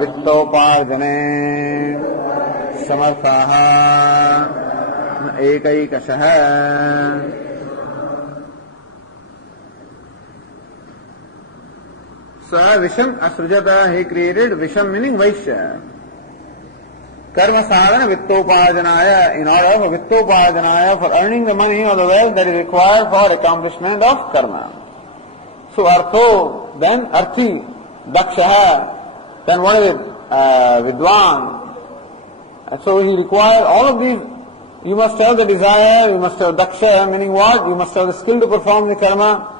वित्तोपार्जने समर्थाः एकैकशः स विषम असृजत. He created Visham meaning Vaishya. Karma sadhana vittoparjanaya, in order for vittoparjanaya, for earning the money or the wealth that is required for accomplishment of karma. So artho, then arthi, dakshaha, then what is it? Vidwan. And so he required all of these. You must have the desire, you must have daksha, meaning what? You must have the skill to perform the karma.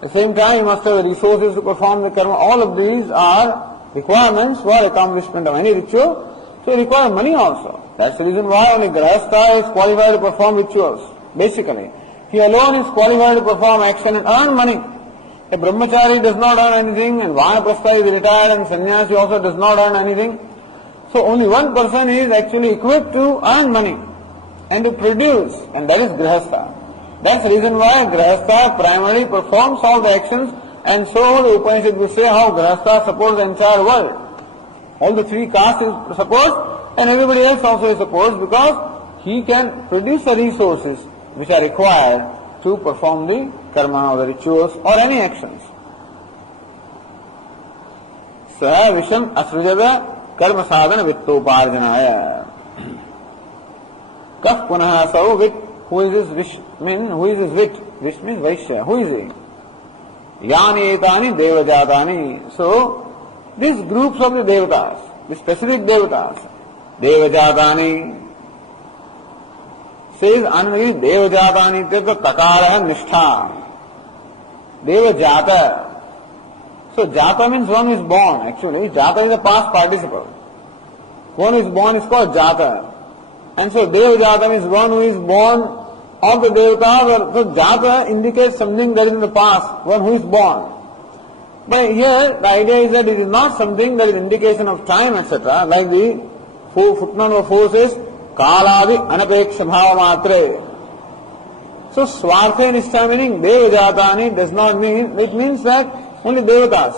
At the same time, you must have the resources to perform the karma. All of these are requirements for accomplishment of any ritual. So you require money also. That's the reason why only Grahastha is qualified to perform rituals. Basically, he alone is qualified to perform action and earn money. A brahmachari does not earn anything, and vanaprastha is retired, and sannyasi also does not earn anything. So only one person is actually equipped to earn money and to produce, and that is Grahastha. That's the reason why Grahastha primarily performs all the actions, and so the Upanishad will say how Grahastha supports the entire world. All the three castes is supposed, and everybody else also is supposed, because he can produce the resources which are required to perform the karma or the rituals or any actions. Saha visham asrujada karma sadhana vittoparjanaya. Kaf punaha sau vit. Who is this vish? Who is this vit? Vish means Vaishya. Who is he? Yani etani devajatani. So, these groups of the devatas, the specific devatas, devajatani, says Anandagiri, devajatani ityartha takaraha nishtha. Devajata. So jata means one who is born. Actually, jata is a past participle. One who is born is called jata. And so devajata means one who is born of the devatas. So jata indicates something that is in the past, one who is born. But here the idea is that it is not something that is indication of time, etc. Like the footnote number 4 says, Kaladi anapeksha bhava matre. So swartha nishtha meaning devajatani does not mean, it means that only devatas.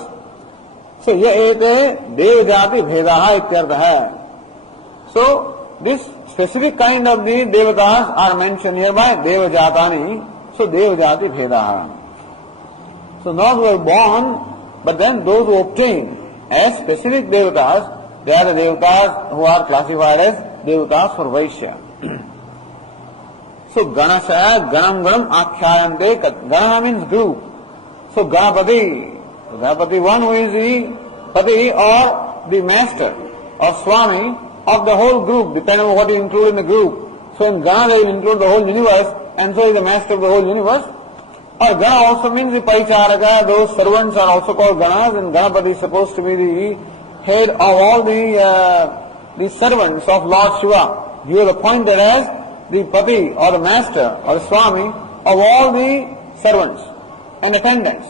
So ya ete devajati bhedaha ityartha. So this specific kind of the devatas are mentioned hereby, devajatani. So devajati bhedaha. So not who are born, but then those who obtain as specific devatas, they are the devatas who are classified as devatas for Vaishya. So Ganasha, Ganam Ganam Akhyayante, Gana means group. So Ganapati, one who is the Pati or the master or Swami of the whole group, depending on what you include in the group. So in Gana they include the whole universe, and so is the master of the whole universe. Or Gana also means the Paricharaka, those servants are also called Ganas, and Ganapati is supposed to be the head of all the servants of Lord Shiva. He was appointed as the Pati or the master or the Swami of all the servants and attendants.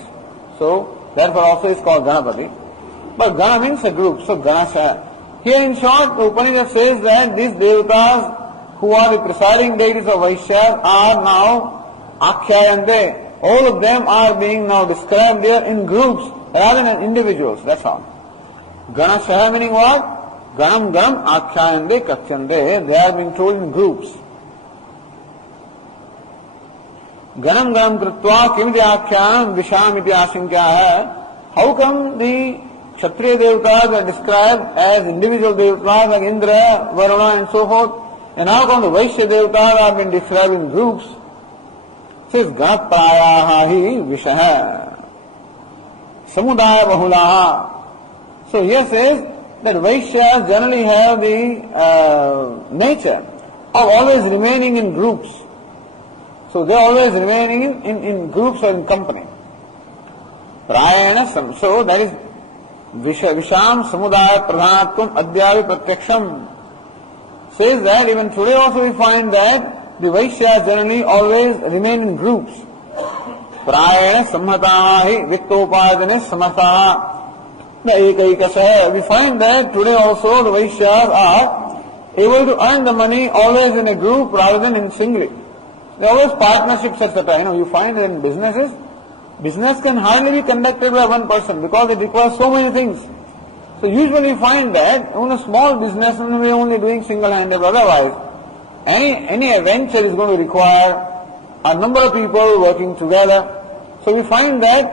So therefore also is called Ganapati. But Gana means a group, so Ganasha. Here in short, the Upanishad says that these devatas who are the presiding deities of Vaishyas are now Akhyayante. All of them are being now described here in groups rather than individuals, that's all. Ganasha meaning what? Ganam Ganam Akhyayante Kathyante. They are being told in groups. Ganam Ganam Kritva Kimiti Akhyam Visham iti Ashinkya. How come the Kshatriya devatas are described as individual devatas like Indra, Varuna and so forth, and how come the Vaishya devatas have been described in groups? Says Ganaprayaha hi Vishaha Samudaya Bahulaha. So here says that Vaishyas generally have the nature of always remaining in groups. So they are always remaining in groups or in company. Prayana, so that is Visham Samudaya Pradhanatvam Adhyavi Pratyaksham. Says that even today also we find that the Vaishyas generally always remain in groups. Prayana Samhatahi Vittopadane Samatha. We find that today also the Vaishyas are able to earn the money always in a group rather than in singly. There are always partnerships, etc. You find in businesses, business can hardly be conducted by one person because it requires so many things. So usually you find that even a small business we are only doing single-handed, otherwise any adventure is going to require a number of people working together. So we find that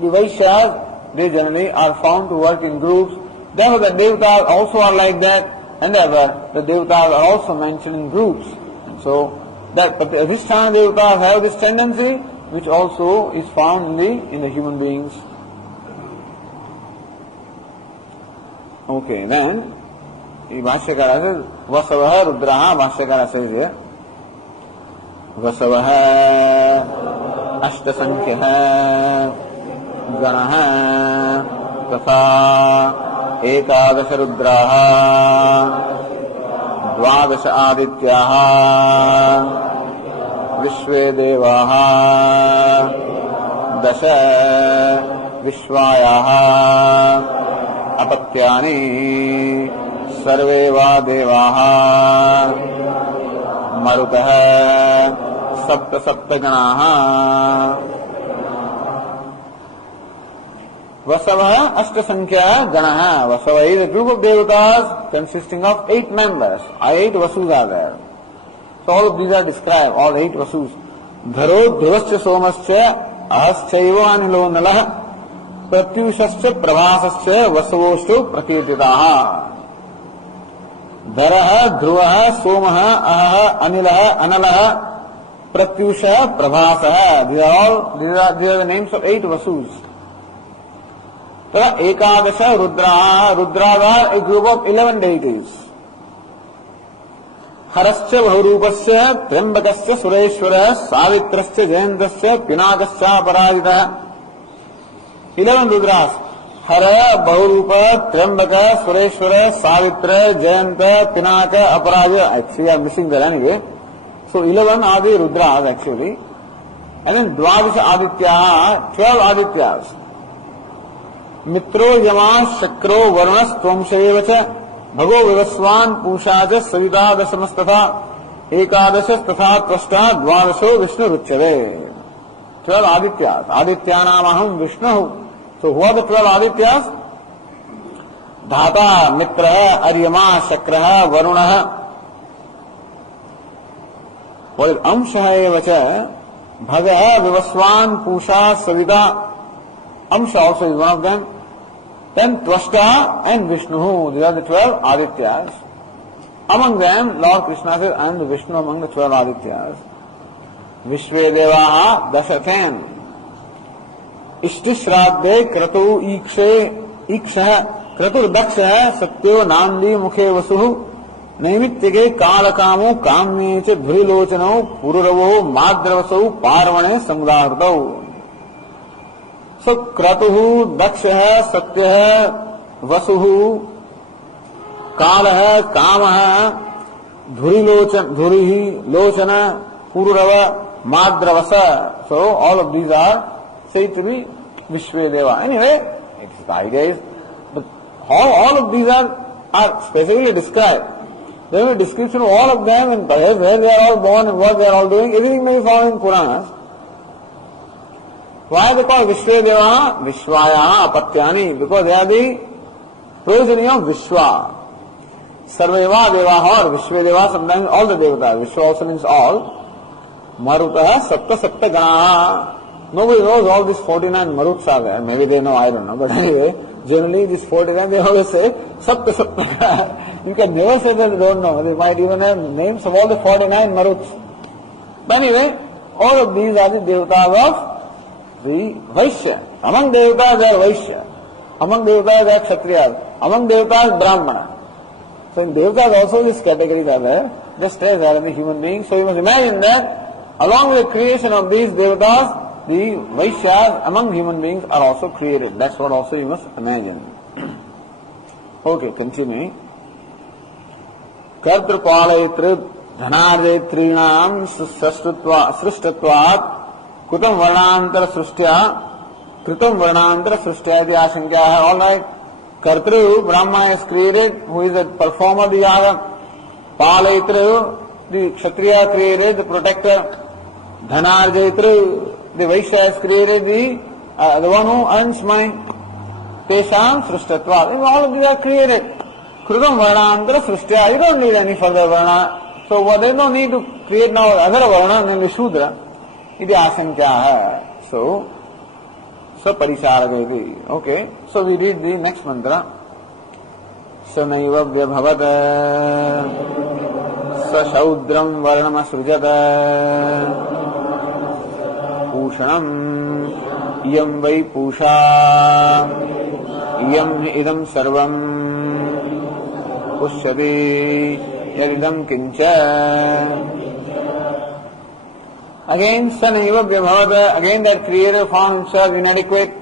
the Vaishyas, they generally are found to work in groups. Therefore the Devatas also are like that, and therefore the Devatas are also mentioned in groups. And so that Adhisthana Devatas have this tendency, which also is found in the human beings. Okay, then Bhashyakara says, Vasavaha Rudraha, Bhashyakara says here, Vasavaha Ashtasankyaha Ganaha Tatha Ekadasha Rudraha Dvadasha Adityaha Vishve Devaha Dasha Vishwayaha Apatyani Sarve Va Devaha Marutaha Sapta Sapta Ganaha Vasava Ashtasankhya Ganaha. Vasava is a group of devatas consisting of 8 members. 8 Vasus are there. So all of these are described, all 8 Vasus. Dharo Devascha Somascha Ahaschaiva Anilo Nalah Pratyushascha Prabhasascha Vasavoshtu Prakirtitaha. Dharaha Dhruvaha Somaha Ahaha Anilaha Analaha Pratyusha Prabhasaha. These are the names of 8 Vasus. Ekadasha Rudraha. Rudras are a group of 11 deities. Harascha Bahurupascha Trambakascha Sureshwara Savitrascha Jayantascha Pinakascha Parajita. 11 Rudras. Hara, Bahurupa, Trambaka, Sureshwara, Savitra, Jayanta, Pinaka, Aparaja. Actually I am missing that anyway. So 11 are the Rudras actually. And then Dvadasha Adityaha, 12 Adityas. Mitro Yama Shakro Varunas Tvamshayevacha Bhago Vivaswan Pushaja Savita Dasamastatha Ekadasha Statha Tvashta Dvadasho Vishnu Ruchave. 12 Adityas. Adityanamaham Vishnu. So who are the 12 Adityas? Dhata, Mitra, Aryama, Shakraha, Varunaha. What is Amshaha Evacha? Bhagaha, Vivaswan, Pusha, Savita. Amsha also is one of them. Then Tvashta and Vishnu. These are the 12 Adityas. Among them, Lord Krishna says, I am the Vishnu among the 12 Adityas. Vishve Devaha Dasathen. Ishtisradde Kratu Iksha Kratur Daksha Satyo Nandi Mukhe Vasuhu Naimityage Kalakamo Kamyeche Dhurilochano Pururavo Madravasau Parvane Samudahrdau. So Kratuhu Daksha Satya Vasuhu Kalaha Kamaha Dhurihi Lochana Pururava Madravasa. So all of these are said to be Vishvedeva. Anyway, the idea is, but all of these are specifically described. There is a description of all of them and where they are all born and what they are all doing. Everything may be found in Puranas. Why are they called Vishvedeva? Vishwaya Apatyani. Because they are the progeny of Vishwa. Sarveva Deva or Vishvedeva, sometimes all the Devatas. Vishwa also means all. Marutaha Sapta Sapta Gana. Nobody knows all these 49 Maruts are there. Maybe they know, I don't know. But anyway, generally these 49, they always say, Sapta Sapta. You can never say that you don't know. They might even have names of all the 49 Maruts. But anyway, all of these are the Devatas of the Vaishya. Among Devatas they are Vaishya. Among Devatas they are Kshatriyas. Among Devatas Brahmana. So in Devatas also these categories are there, just as there are in the human beings. So you must imagine that along with the creation of these Devatas, the Vaishyas among human beings are also created. That's what also you must imagine. Okay, continuing. Kartrupalaitrid dhanarjayatrinam srishtatvat kutam varnantara srishtya kritam varnantara srishtya iti ashankya. All right. Kartru, Brahma is created, who is the performer of the yaga. Palaitru, the Kshatriya created, the protector. Dhanarjayatru, the Vaishya has created the one who earns money. Tesham Srishtatva. All of these are created. Krudam Varnantara Srishtya. You don't need any further Varna. So there is no need to create now other Varna than the Shudra. Iti Asankya. So Parisaragati. Okay. So we read the next mantra. Sanaiva Vyabhavata Sasaudram Varnamasrujata Pushanam Iyam Vai Pusha Iyam Idam Sarvam Pushyati Yadidam Kincha. Again, Sanaiva Vyabhavata, again that creator found himself inadequate.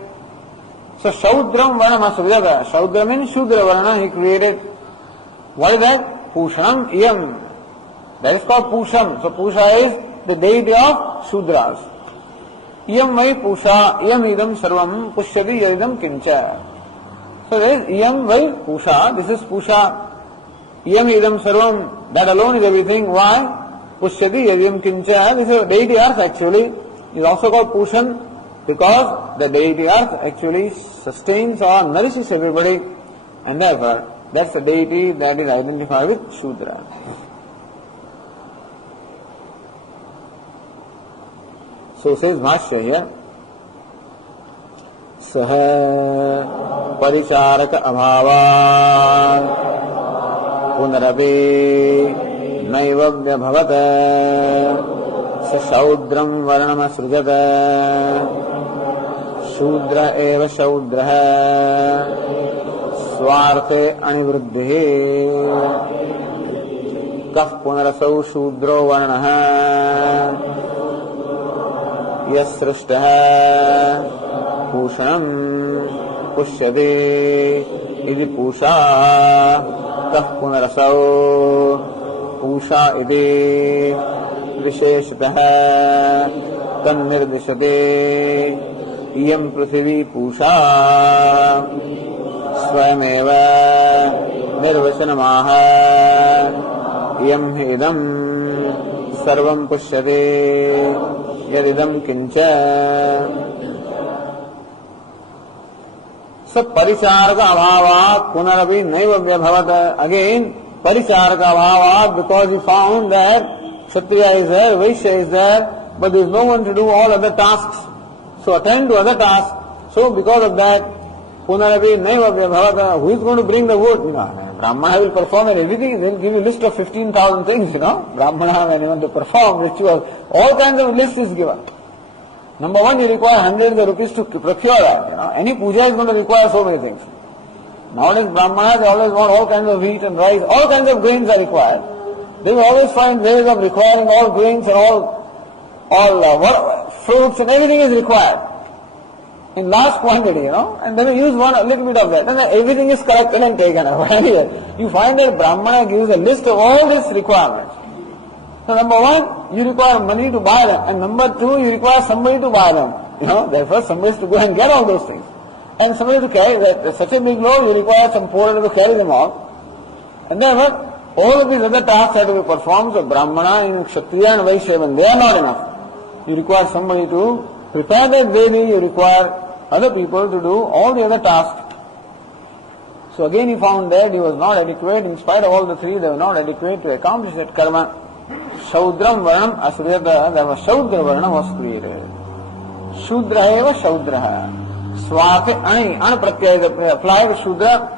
So Shaudram Varnamasrujata. Shaudra means Shudra Varna, he created. What is that? Pushanam Iyam. That is called Pusham. So Pusha is the deity of Shudras. Iyam Vai Pusha, Iyam Idam Sarvam, Pushyati Yadidam Kincha. So there is Iyam Vai Pusha, this is Pusha. Iyam Idam Sarvam, that alone is everything. Why? Pushyati Yadidam Kincha, this is a deity earth actually. It is also called Pushan because the deity earth actually sustains or nourishes everybody, and therefore that's the deity that is identified with Shudra. So says Bhashya here, Saha Paricharaka Abhava Punarapi Naivabhya Bhavata Sasaudram Varnamasrujata Shudra eva Shaudraha Swarte Anivruddhi Kaf Punarasau Shudro Varnaha Yasrishtaha Pushanam Pushyati Idi Pusha Kaf Punarasau Pusha Idi Visheshataha Tan Nirdishati Iyam Prithvi Pusha Swayameva Nirvachanamaha Iyam Hidam Sarvam Pushyate Yadidam Kincha. So Parisarga Abhava Punarabi Naiva Vyabhavata. Again Parisarga Abhava, because he found that Kshatriya is there, Vaishya is there, but there is no one to do all other tasks. So attend to other tasks. So because of that, Punarapi Naiva Vyabhavata, who is going to bring the wood? Brahmana will perform everything. They will give you a list of 15,000 things, Brahmana, when you want to perform rituals, all kinds of lists is given. Number one, you require hundreds of rupees to procure that. Any puja is going to require so many things. Nowadays, Brahmanas, they always want all kinds of wheat and rice, all kinds of grains are required. They will always find ways of requiring all grains and all fruits and everything is required in large quantity, and then you use a little bit of that, and then everything is collected and taken away. You find that Brahmana gives a list of all these requirements. So number one, you require money to buy them, and number two, you require somebody to buy them. Therefore somebody has to go and get all those things. And somebody to carry that, such a big load, you require some porter to carry them all. And therefore, all of these other tasks have to be performed. So Brahmana and Kshatriya and Vaishya, they are not enough. You require somebody to prepare that baby, you require other people to do all the other tasks. So again he found that he was not adequate, in spite of all the three, they were not adequate to accomplish that karma. Shaudram Varnam Asuriyata, that was Shaudra Varna was created. Shudra eva Shaudraha. Swake Ani, An Pratyaya is applied to Shudra,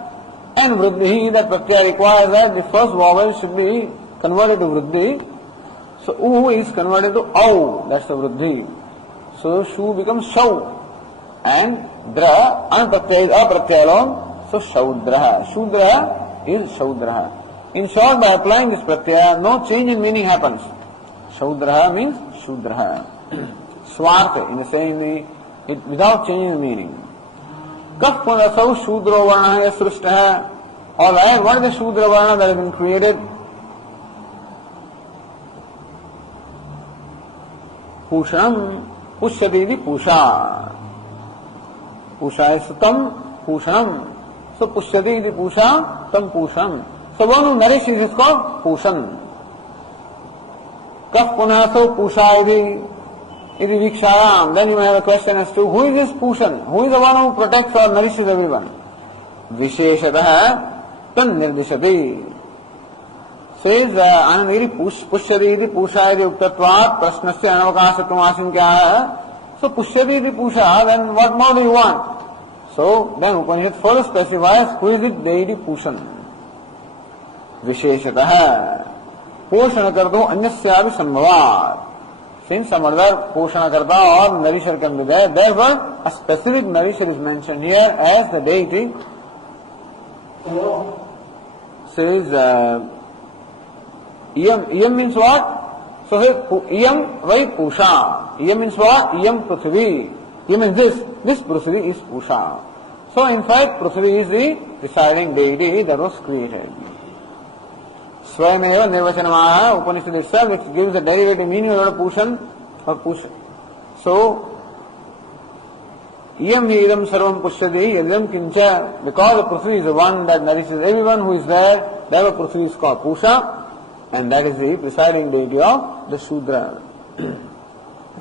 and Vruddhi, that Pratyaya requires that the first vowel should be converted to Vruddhi. So U is converted to Au, that's the Vruddhi. So Shu becomes Shau. And Dra, An Pratyaya is Apratyaya alone, so Shaudraha. Shudra is Shaudraha. In short, by applying this Pratyaya, no change in meaning happens. Shaudraha means Shudraha. Swartha, in the same way, without changing the meaning. Kaf Punasau Shudro Varna Yasrushtaha. Alright, what is the Shudra Varna that has been created? Pushanam Pushyati Pusha. Pusha is Tam Pushanam. So Pushyati Pusha, Tam Pushanam. So one who nourishes is called Pushan. Kaf Punasau Pusha. iti vikshayam. Then you may have a question as to who is this Pushan? Who is the one who protects or nourishes everyone? Visheshatah tan nirdishati. Says Anandiri Pushyati iti Pushayati Uktatvat Prasnasya Anavakasatvam Asinkya. So Pushyati iti Pusha, then what more do you want? So then Upanishad further specifies who is it deity Pushan. Visheshatah Poshana karto anyasyavi sambhavat. Since some other Poshana karta or nourisher can be there, therefore a specific nourisher is mentioned here as the deity. Says Iyam means what? So here Iyam vai Pusha. Iyam means what? Iyam Prithvi. Iyam means this Prithvi is Pusha. So in fact Prithvi is the presiding deity that was created. Swameva Nirvachanamaha Upanishad itself, which gives the derivative meaning of the word Pushan or Pusha. So Iyam hi idam sarvam pushyati yadam kincha, because the Prithvi is the one that nourishes everyone who is there, therefore Prithvi is called Pusha, and that is the presiding deity of the Shudra.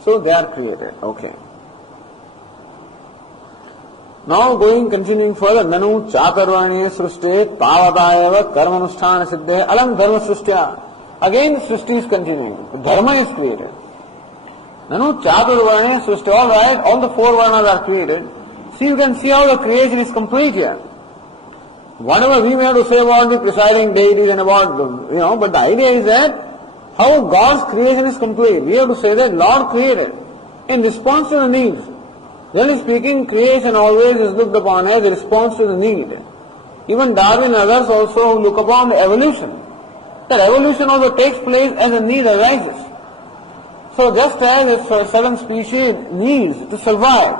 So they are created. Okay. Now continuing further, Nanu Chakarvani Srushti Tavadayava Karmanusthana Siddhe Alam Dharma Srushtiya. Again Srushti is continuing. Dharma is created. Nanu Chaturvani Srushti, alright, all the four varnas are created. See, you can see how the creation is complete here. Whatever we may have to say about the presiding deities and about, but the idea is that how God's creation is complete. We have to say that Lord created in response to the needs. Generally speaking, creation always is looked upon as a response to the need. Even Darwin and others also look upon the evolution. That evolution also takes place as a need arises. So just as a certain species needs to survive,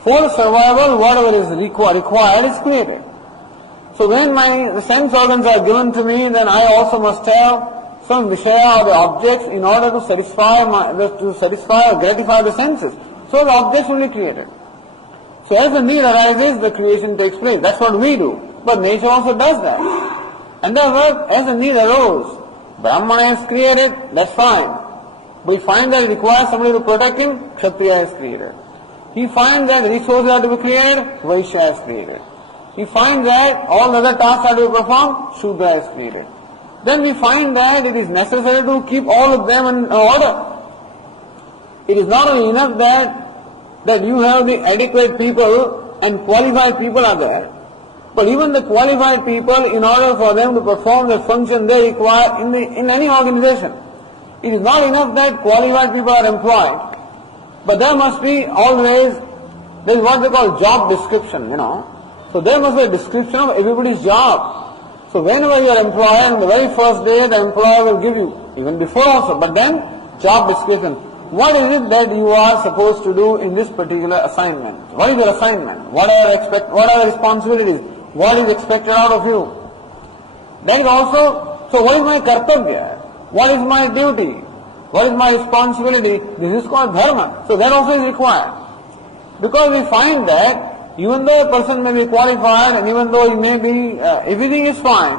for survival whatever is required is created. So when the sense organs are given to me, then I also must have some vishaya or the objects in order to satisfy or gratify the senses. So the objects will be created. So as the need arises, the creation takes place. That's what we do. But nature also does that. And therefore, as the need arose, Brahmana is created, that's fine. We find that it requires somebody to protect him, Kshatriya is created. He finds that resources are to be created, Vaishya is created. We find that all other tasks are to be performed, Shudra is created. Then we find that it is necessary to keep all of them in order. It is not only enough that you have the adequate people and qualified people are there, but even the qualified people, in order for them to perform the function they require in any organization, it is not enough that qualified people are employed, but there must be always, there is what they call job description, So there must be a description of everybody's job. So whenever you are employed, on the very first day the employer will give you, even before also, but then job description. What is it that you are supposed to do in this particular assignment? What is your assignment? What are the responsibilities? What is expected out of you? That is also, so what is my kartavya? What is my duty? What is my responsibility? This is called dharma. So that also is required. Because we find that even though a person may be qualified and even though he may be, everything is fine,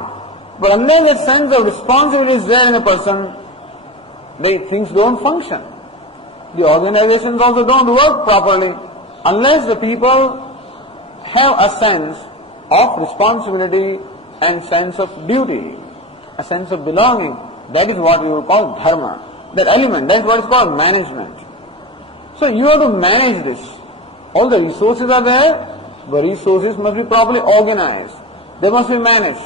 but unless that sense of responsibility is there in a person, things don't function. The organizations also don't work properly unless the people have a sense of responsibility and sense of duty, a sense of belonging. That is what we would call dharma. That element, that is what is called management. So you have to manage this. All the resources are there, the resources must be properly organized. They must be managed.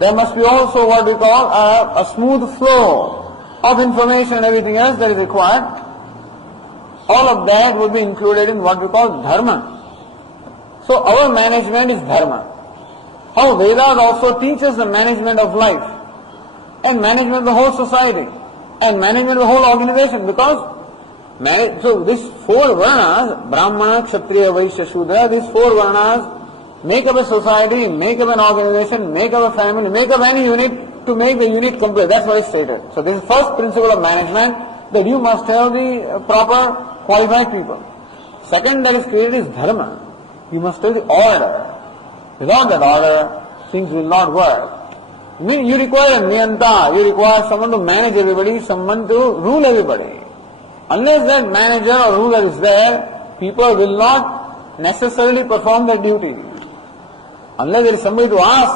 There must be also what we call a smooth flow of information and everything else that is required. All of that would be included in what we call dharma. So our management is dharma. How Vedas also teaches the management of life and management of the whole society and management of the whole organization, because so these four varnas, Brahmana, Kshatriya, Vaishya, Shudra, these four varnas make up a society, make up an organization, make up a family, make up any unit to make the unit complete. That's what is stated. So this is the first principle of management, that you must have the proper qualified people. Second that is created is dharma. You must have the order. Without that order, things will not work. You require a niyanta, you require someone to manage everybody, someone to rule everybody. Unless that manager or ruler is there, people will not necessarily perform their duty. Unless there is somebody to ask,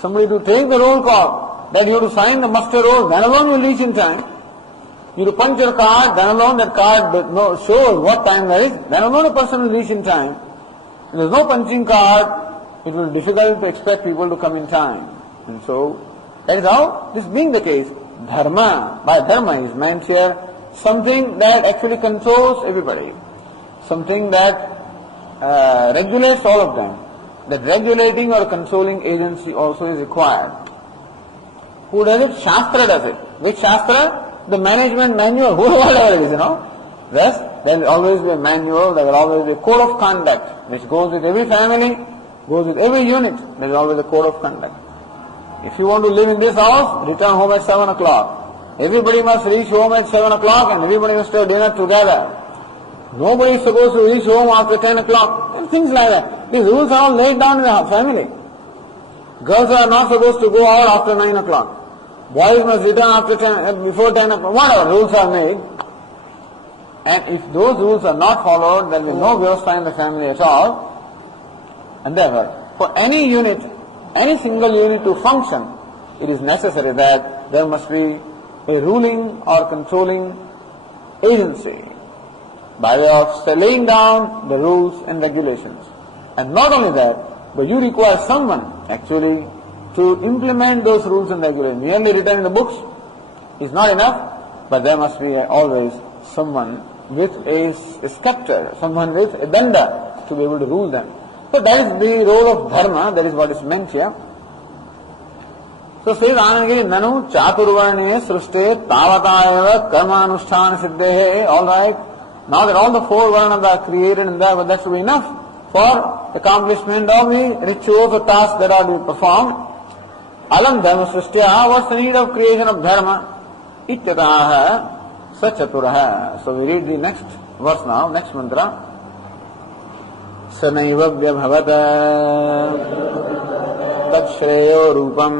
somebody to take the roll call, that you have to sign the muster roll, then alone you will reach in time. You have to punch your card, then alone that card shows what time there is, then alone a person will reach in time. If there is no punching card, it will be difficult to expect people to come in time. And so, that is how this being the case. Dharma, by dharma is meant here something that actually controls everybody, something that regulates all of them. That regulating or controlling agency also is required. Who does it? Shastra does it. Which Shastra? The management manual, whatever it is, Thus, there will always be a manual, there will always be a code of conduct which goes with every family, goes with every unit. There is always a code of conduct. If you want to live in this house, return home at 7 o'clock. Everybody must reach home at 7 o'clock and everybody must have dinner together. Nobody is supposed to reach home after 10 o'clock. And things like that. These rules are all laid down in the family. Girls are not supposed to go out after 9 o'clock. Boys must return before 10 o'clock. Whatever rules are made. And if those rules are not followed, there will be no vyavastha in the family at all. And therefore, for any unit, any single unit to function, it is necessary that there must be a ruling or controlling agency by way of laying down the rules and regulations. And not only that, but you require someone actually to implement those rules and regulations. Merely written in the books is not enough, but there must be always someone with a scepter, someone with a danda to be able to rule them. So that is the role of dharma, that is what is meant here. So says Anandagiri, Nanu Chaturvarne Sruste Tavatayava Karmanusthana Siddhehe. All right, now that all the four varnas are created in there, but that should be enough for the accomplishment of the rituals or tasks that are to be performed. Alam dharma sristya, what's the need of creation of dharma? Ityataha sachaturaha. So we read the next verse now, next mantra. Sanaiva vyabhavata tatshreyo rupam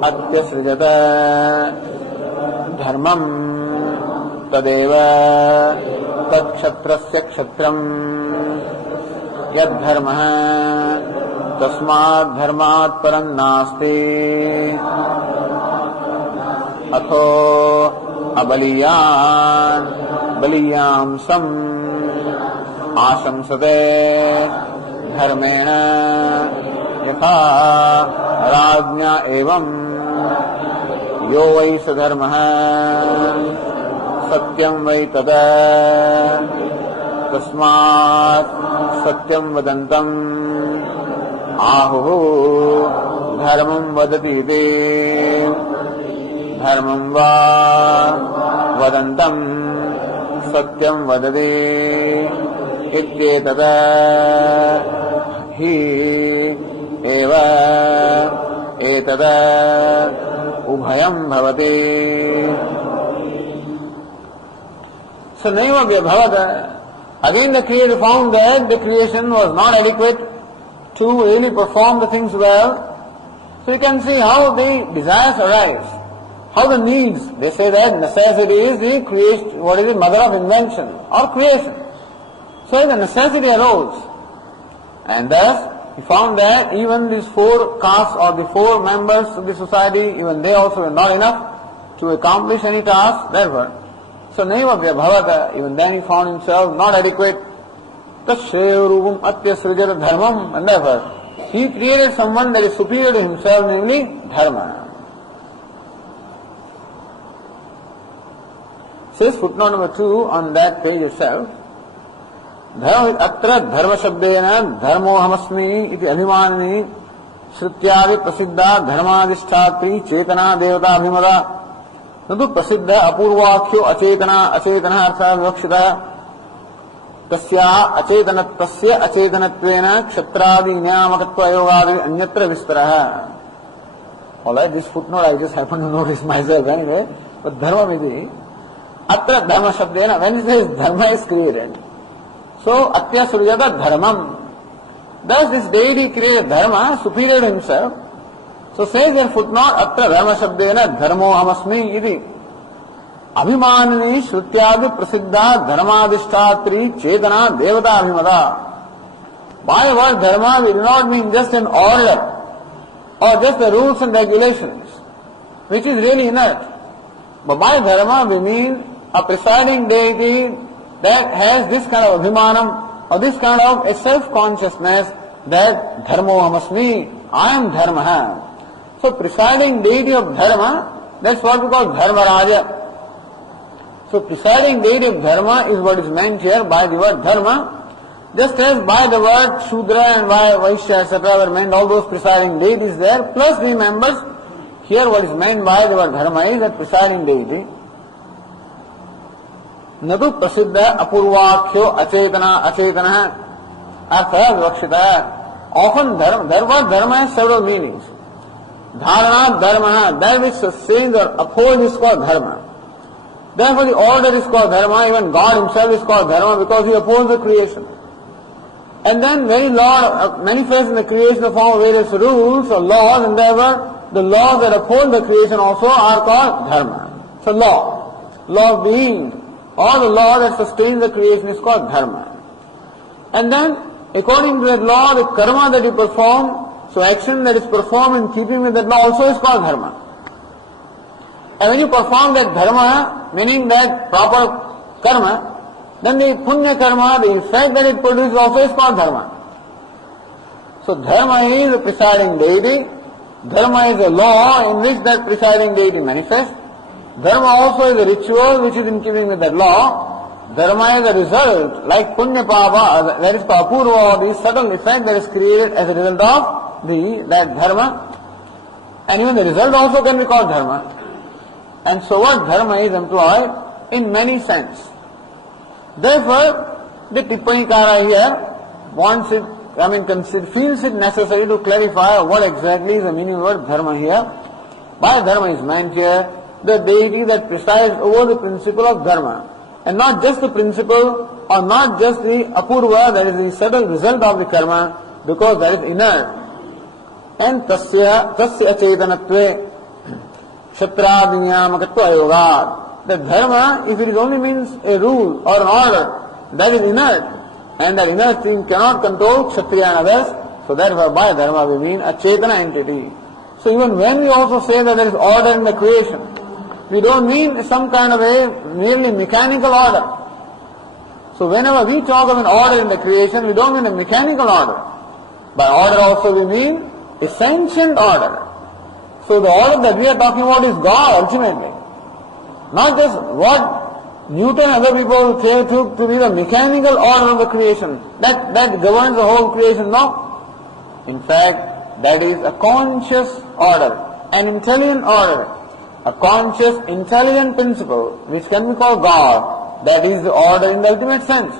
atyasrijata dharmam tadeva tatkshatrasya kshatram yadharmah tasmad dharmat param nasti atho abaliyan baliyam sam आशंसते धर्मेण यथा राज्ञा एवं यो वै स धर्मः सत्यं वै तदा तस्मात् सत्यं वदन्तम् आहुः धर्मं वदति इति धर्मं वा वदन्तम् सत्यं वदति इत्येतत् हि एव एतत् उभयं भवति. So naiva vyabhavata. Again the creator found that the creation was not adequate to really perform the things well. So you can see how the desires arise, how the needs. They say that necessity is the creation, what is the mother of invention or creation. So the necessity arose, and thus he found that even these four castes or the four members of the society, even they also were not enough to accomplish any task. Therefore, so naiva vyabhavata, even then he found himself not adequate. Tasya rupam atyasrijata dharmam, and therefore he created someone that is superior to himself, namely dharma. Says footnote number 2 on that page itself. अत्र धर्म शब्देन धर्मोहमस्मि इति अभिमानिनी श्रुत्यादि प्रसिद्धा धर्माधिष्ठात्री चेतना देवता अभिमता न तो प्रसिद्ध अपूर्वाख्यो अचेतना अचेतन अर्थात् विवक्षितः तस्याः अचेतनत्वस्य अचेतनत्वेन क्षत्रादि नियामकत्व अयोगादि अन्यत्र विस्तरः. All right, this footnote I just happened to notice myself anyway. But dharma vidhi, atra dharma shabdena, when it says dharma is created, so atya surjata dharmam. Thus this deity created dharma superior to himself. So says their footnote, atra dharma shabdena dharmo hamasmi iti. Abhimanini Shrutyadi Prasiddha Dharmadishtatri Chetana Devata Abhimada. By word dharma we do not mean just an order or just the rules and regulations, which is really inert. But by dharma we mean a presiding deity that has this kind of abhimanam or this kind of a self-consciousness that dharmo amasmi, I am dharma. So presiding deity of dharma, that's what we call dharmaraja. So presiding deity of dharma is what is meant here by the word dharma. Just as by the word Shudra and by Vaishya etc. were meant all those presiding deities there, plus the members, here what is meant by the word dharma is that presiding deity. Nadu prasiddha apurvakhyo achetana artha vivakshita. Often dharma has several meanings. Dharana dharma, that which sustains or upholds is called dharma. Therefore the order is called dharma, even God himself is called dharma because he upholds the creation. And then very Lord manifests in the creation in the form of various rules or laws, and therefore the laws that uphold the creation also are called dharma. So law of being, or the law that sustains the creation is called dharma. And then according to that law, the karma that you perform, so action that is performed in keeping with that law also is called dharma. And when you perform that dharma, meaning that proper karma, then the punya karma, the effect that it produces also is called dharma. So dharma is a presiding deity, dharma is a law in which that presiding deity manifests, dharma also is a ritual which is in keeping with that law, dharma is a result, like punya papa, that is called apurva, or the subtle effect that is created as a result of that dharma, and even the result also can be called dharma. And so what dharma is employed in many sense. Therefore, the Tippanikara here feels it necessary to clarify what exactly is the meaning of the word dharma here. By dharma is meant here the deity that presides over the principle of dharma, and not just the principle or not just the apurva, that is the subtle result of the karma, because that is inert. And tasya acetanatve kshatradinyāmakatva ayogat. The dharma, if it only means a rule or an order, that is inert, and that inert thing cannot control kshatriya and others, so therefore by dharma we mean a chetana entity. So even when we also say that there is order in the creation, we don't mean some kind of a merely mechanical order. So whenever we talk of an order in the creation, we don't mean a mechanical order. By order also we mean a sentient order. So the order that we are talking about is God ultimately. Not just what Newton and other people took to be the mechanical order of the creation, that governs the whole creation. No. In fact, that is a conscious order, an intelligent order, a conscious, intelligent principle, which can be called God. That is the order in the ultimate sense.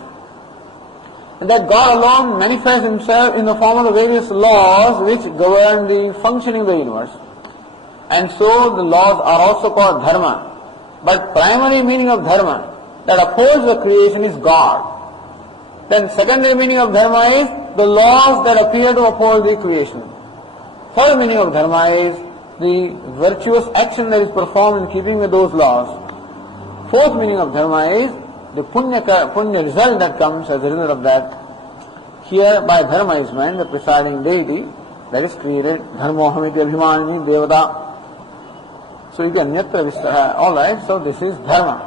And that God alone manifests himself in the form of the various laws which govern the functioning of the universe. And so the laws are also called dharma. But primary meaning of dharma that upholds the creation is God. Then secondary meaning of dharma is the laws that appear to uphold the creation. Third meaning of dharma is the virtuous action that is performed in keeping with those laws. Fourth meaning of dharma is the punya result that comes as a result of that. Here by dharma is meant the presiding deity that is created. Dharmohamiti abhimanini devata. So you can alright, so this is dharma.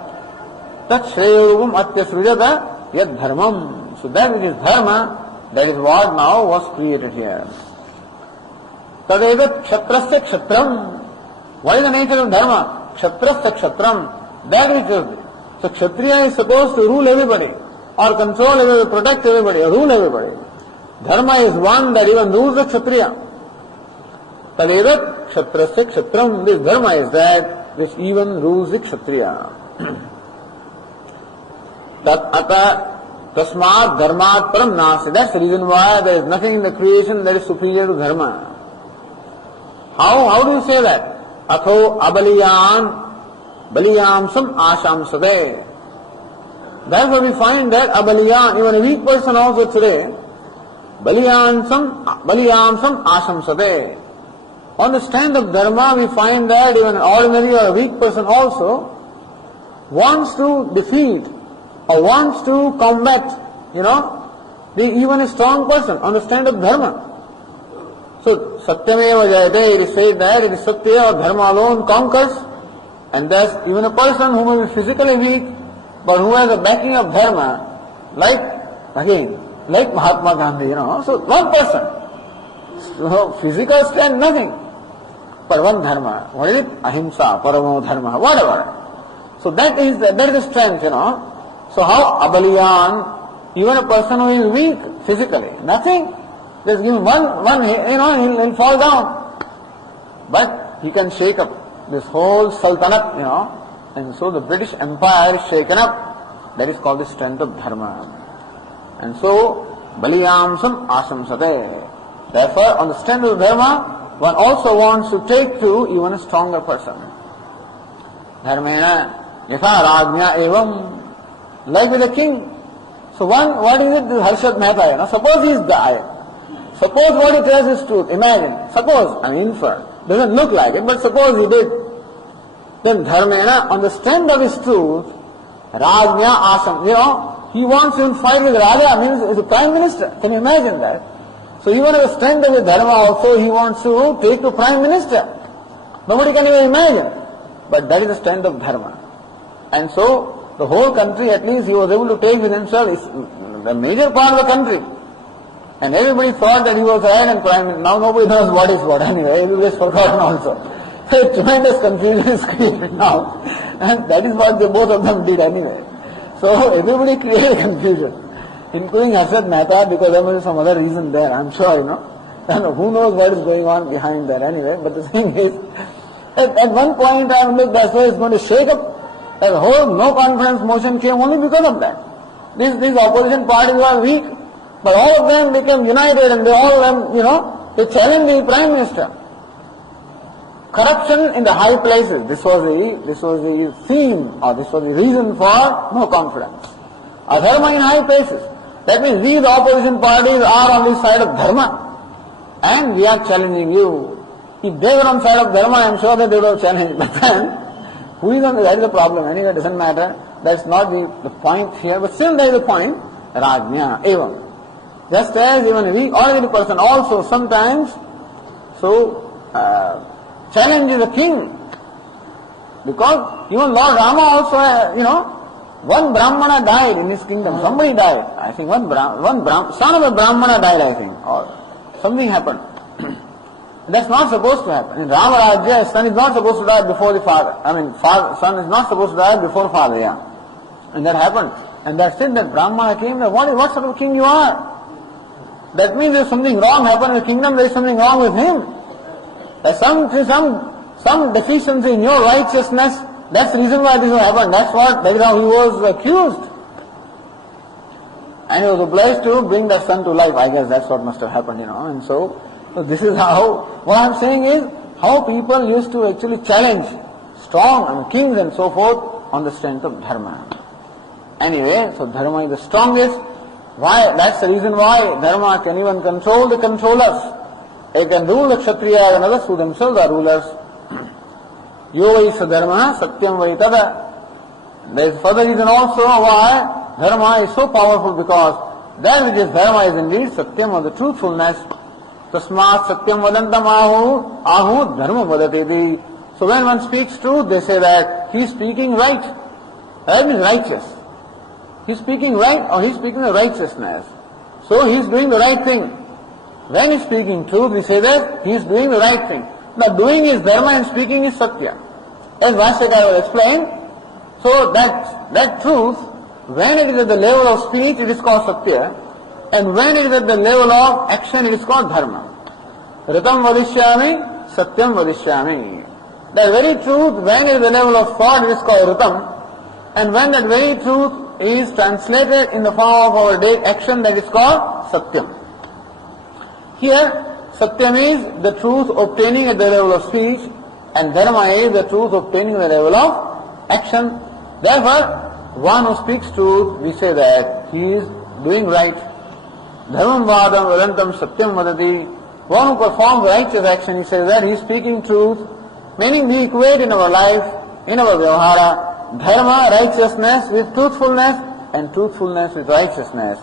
Tat shreyurupam atyasrujata yad dharmam. So that which is dharma, that is what now was created here. Tadevat kshatrasya kshatram. What is the nature of dharma? Kshatrasya kshatram. That which is. So kshatriya is supposed to rule everybody, or control everybody, protect everybody, or rule everybody. Dharma is one that even rules the kshatriya. Tadevat kshatrasya kshatram. This dharma is that which even rules the kshatriya. Tasmat dharmat param nasi. That's the reason why there is nothing in the creation that is superior to dharma. How do you say that? Atho baliyam sam asham sade. Therefore we find that abaliyan, even a weak person also today, baliyam sam asham sade. On the strength of dharma we find that even an ordinary or a weak person also wants to defeat or wants to combat, even a strong person on the stand of dharma. So, satyameva jayate, it is said that it is satya or dharma alone conquers, and thus even a person who may be physically weak, but who has a backing of dharma, like Mahatma Gandhi, so one person, physical strength, nothing, but one dharma, what is it? Ahimsa, paramo dharma, whatever. So that is the strength, So how abaliyan, even a person who is weak physically, nothing, just give him one, he'll fall down. But he can shake up this whole sultanate, and so the British Empire is shaken up. That is called the strength of dharma. And so, baliyamsam asamsate. Therefore, on the strength of dharma, one also wants to take to even a stronger person. Dharmena yatha rajnya evam, like with a king. So what is it, this Harshad Mehta, suppose he is died. Suppose what he tells is truth. Imagine, suppose, infer, doesn't look like it, but suppose he did. Then dharmena, on the strength of his truth, rajnya asam, he wants to fight with Raja, means is a prime minister. Can you imagine that? So even on the strength of his dharma also, he wants to take to prime minister. Nobody can even imagine. But that is the strength of dharma. And so, the whole country, at least he was able to take with himself, is the major part of the country. And everybody thought that he was right and prime minister. Now nobody knows what is what anyway. Everybody has forgotten also. So tremendous confusion is created now. And that is what both of them did anyway. So everybody created confusion, including Harshad Mehta, because there was some other reason there, I'm sure, Who knows what is going on behind that anyway. But the thing is, at one point in time, look, that's why it's going to shake up. The whole no confidence motion came only because of that. These opposition parties were weak. But all of them became united and they they challenged the Prime Minister. Corruption in the high places, this was the theme, or this was the reason for no confidence. Adharma in high places. That means these opposition parties are on the side of dharma. And we are challenging you. If they were on the side of dharma, I am sure that they would have challenged. But then, who is on the side of the problem? Anyway, it doesn't matter. That's not the point here. But still there is a point. Rajnya, evam. Just as even a weak ordinary person also sometimes challenges a king. Because even Lord Rama also, one Brahmana died in his kingdom. Somebody died. I think son of a Brahmana died, I think. Or something happened. That's not supposed to happen. In Rama Rajya, son is not supposed to die before the father. Son is not supposed to die before father, And that happened. And that's it, that Brahmana came, what sort of king you are? That means there's something wrong happened in the kingdom, there's something wrong with him. There's some deficiency in your righteousness, that's the reason why this will happen. That is how he was accused. And he was obliged to bring that son to life. I guess that's what must have happened, And so this is how, what I'm saying is, how people used to actually challenge strong kings and so forth on the strength of dharma. Anyway, so dharma is the strongest. Why? That's the reason why dharma can even control the controllers. It can rule the kshatriyas and others who themselves are rulers. Yo vai sadharma satyam vai tada. There is further reason also why dharma is so powerful, because that which is dharma is indeed satyam, or the truthfulness. Tasmat satyam vadantam ahu dharma vadateti. So when one speaks truth, they say that he is speaking right. That means righteous. He is speaking right, or he is speaking the righteousness. So he is doing the right thing. When he is speaking truth, we say that he is doing the right thing. Now doing is dharma and speaking is satya. As Vashyakara will explain, so that truth, when it is at the level of speech, it is called satya, and when it is at the level of action, it is called dharma. Ritam vadishyami, satyam vadishyami. The very truth, when it is at the level of thought, it is called ritam, and when that very truth is translated in the form of our day action, that is called satyam. Here, satyam is the truth obtaining at the level of speech, and dharma is the truth obtaining at the level of action. Therefore, one who speaks truth, we say that he is doing right. Dharmam vadam vadantam satyam vadati. One who performs righteous action, he says that he is speaking truth, meaning we equate in our life, in our vyavahara, dharma, righteousness with truthfulness, and truthfulness with righteousness.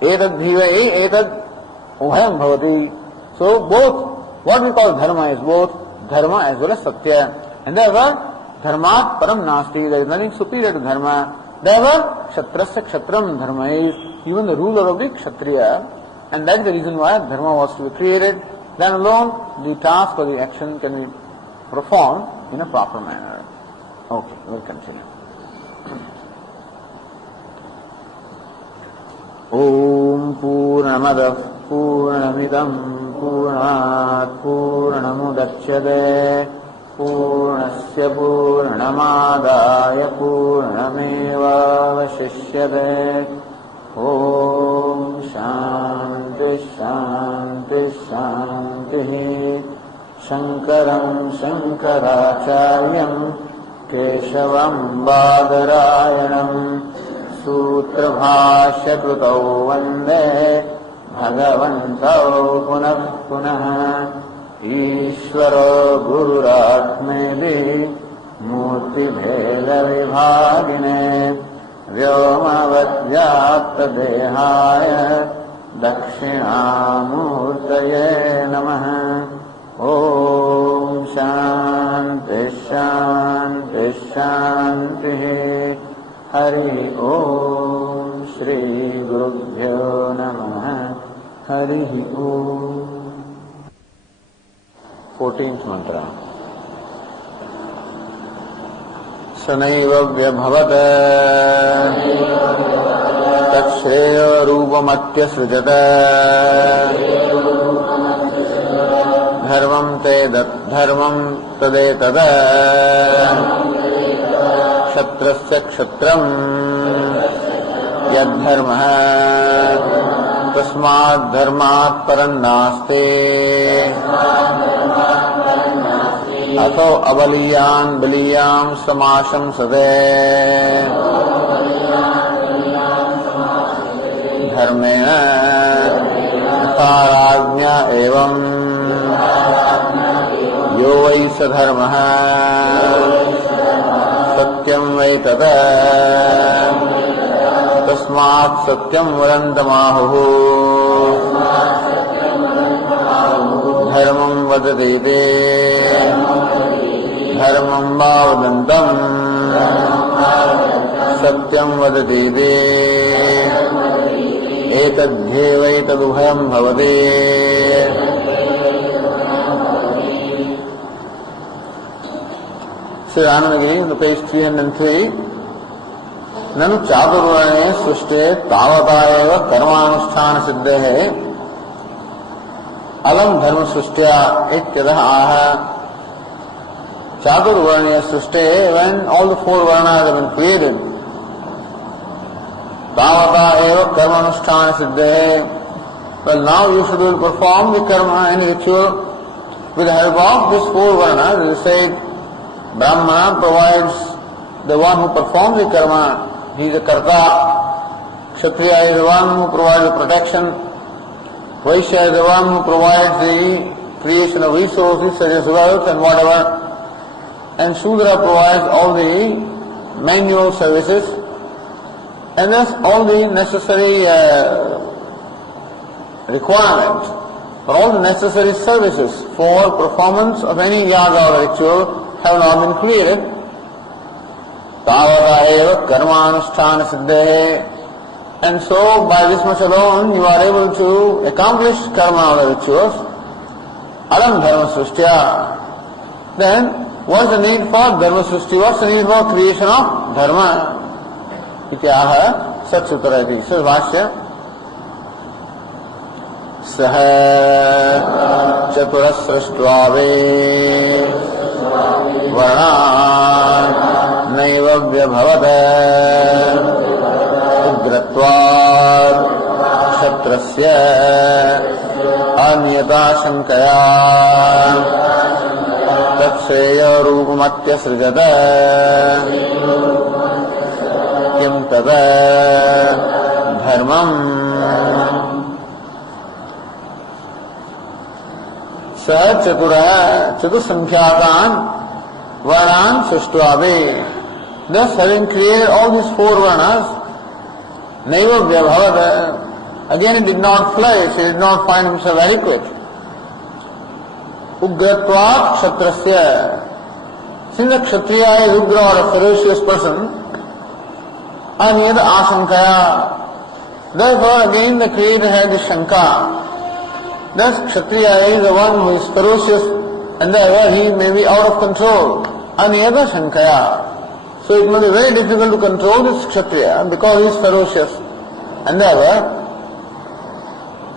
Etad dhivai, etad ubhayam bhavati. So both, what we call dharma is both dharma as well as satya. And therefore, dharmat param nasti, there is nothing superior to dharma. Therefore, kshatrasya kshatram dharma is even the ruler of the kshatriya. And that is the reason why dharma was to be created. Then alone the task or the action can be performed in a proper manner. Okay, we'll continue. Om Purnamadav Purnamidam Purnat Purnamudachyate Purnasya Purnamadaya Purnameva Vashishyate. Om Shanti Shanti Shanti. Shankaram Shankaracharyam Keshavam Badarayanam Sutra Bhashya Krutau Vande Bhagavantau Punah Punah. Ishvara Gururatmedi Murti Bheda Vibhagine Vyomavadyapta Dehaya Dakshinamurtaye Namaha. Om Shanti Shanti Shanti. Hari Om Shri Gurubhyo Namaha. Hari Om. 14th mantra. Sanaiva vyabhavat tatshreya rupamatya srijata dharmam te dharmam tadetada kshatrasya kshatram yadharmah tasmad dharmat param naste अथो अबलियान बलियाम समाशम सदे धर्मेण यथाराज्ञा एवं यो वै स धर्मः सत्यं वै तत् तस्मात् सत्यं वदन्तमाहुः धर्मं वदति ते धर्मं वा वदन्तम् सत्यं वदति ते एतद्धेवैतदुभयं भवति. Sri Anandagiri, on page 303, ननु चातुर्वर्णे सृष्टे तावता एव कर्मानुष्ठान सिद्धेः अलम धर्म सृष्टिया इत्यतः आह. Chaturvarnya Srishte, when all the four varnas have been created, Tavata eva karmanusthana siddhe. Well, now you should perform the karma and ritual with the help of these four varnas. It is said, Brahmana provides the one who performs the karma, he is the karta. Kshatriya is the one who provides the protection. Vaishya is the one who provides the creation of resources such as wealth and whatever. And Shudra provides all the manual services, and thus all the necessary requirements for all the necessary services for performance of any yaga or ritual have not been created. Tavata eva karmanusthana siddhe. And so by this much alone you are able to accomplish karma or rituals. Alam dharma srishtiya. Then what's the need for dharma srishti? What's the need for creation of dharma? Ityaha satsutarati. So Bhashya. Saha chaturasrashtvave varnan naiva vyabhavata ugratvat kshatrasya anyata shankaya तत्सेय रूपमत्य सृजत किम तद धर्मम. स चतुरः चतुसंख्याकान् वर्णान् सृष्ट्वावे. Thus, having created all these four varnas, naiva vyabhavata, again he did not flourish, he did not find himself adequate. Ugratvat kshatrasya. Since a kshatriya is ugra or a ferocious person, aniyada asankaya. Therefore, again the Creator had the shanka. Thus, kshatriya is the one who is ferocious, and therefore he may be out of control. Aniyada shankaya. So it must be very difficult to control this kshatriya because he is ferocious. And therefore,